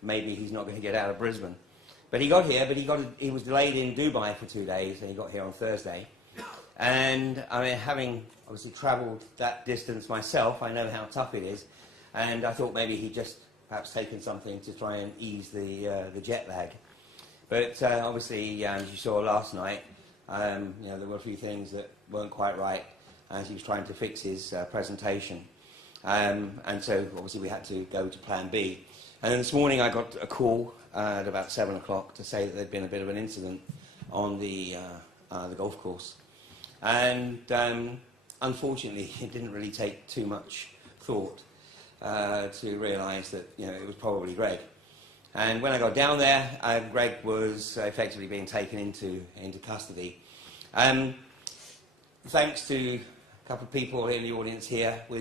maybe he's not going to get out of Brisbane. But he got here, but he was delayed in Dubai for 2 days, and he got here on Thursday. And I mean, having obviously travelled that distance myself, I know how tough it is, and I thought maybe he'd just perhaps taken something to try and ease the jet lag. But obviously, as you saw last night, you know, there were a few things that weren't quite right as he was trying to fix his presentation. And so obviously we had to go to plan B. And then this morning I got a call at about 7 o'clock to say that there'd been a bit of an incident on the golf course. And unfortunately it didn't really take too much thought to realise that, you know, it was probably Greg. And when I got down there, Greg was effectively being taken into custody. Thanks to a couple of people in the audience here with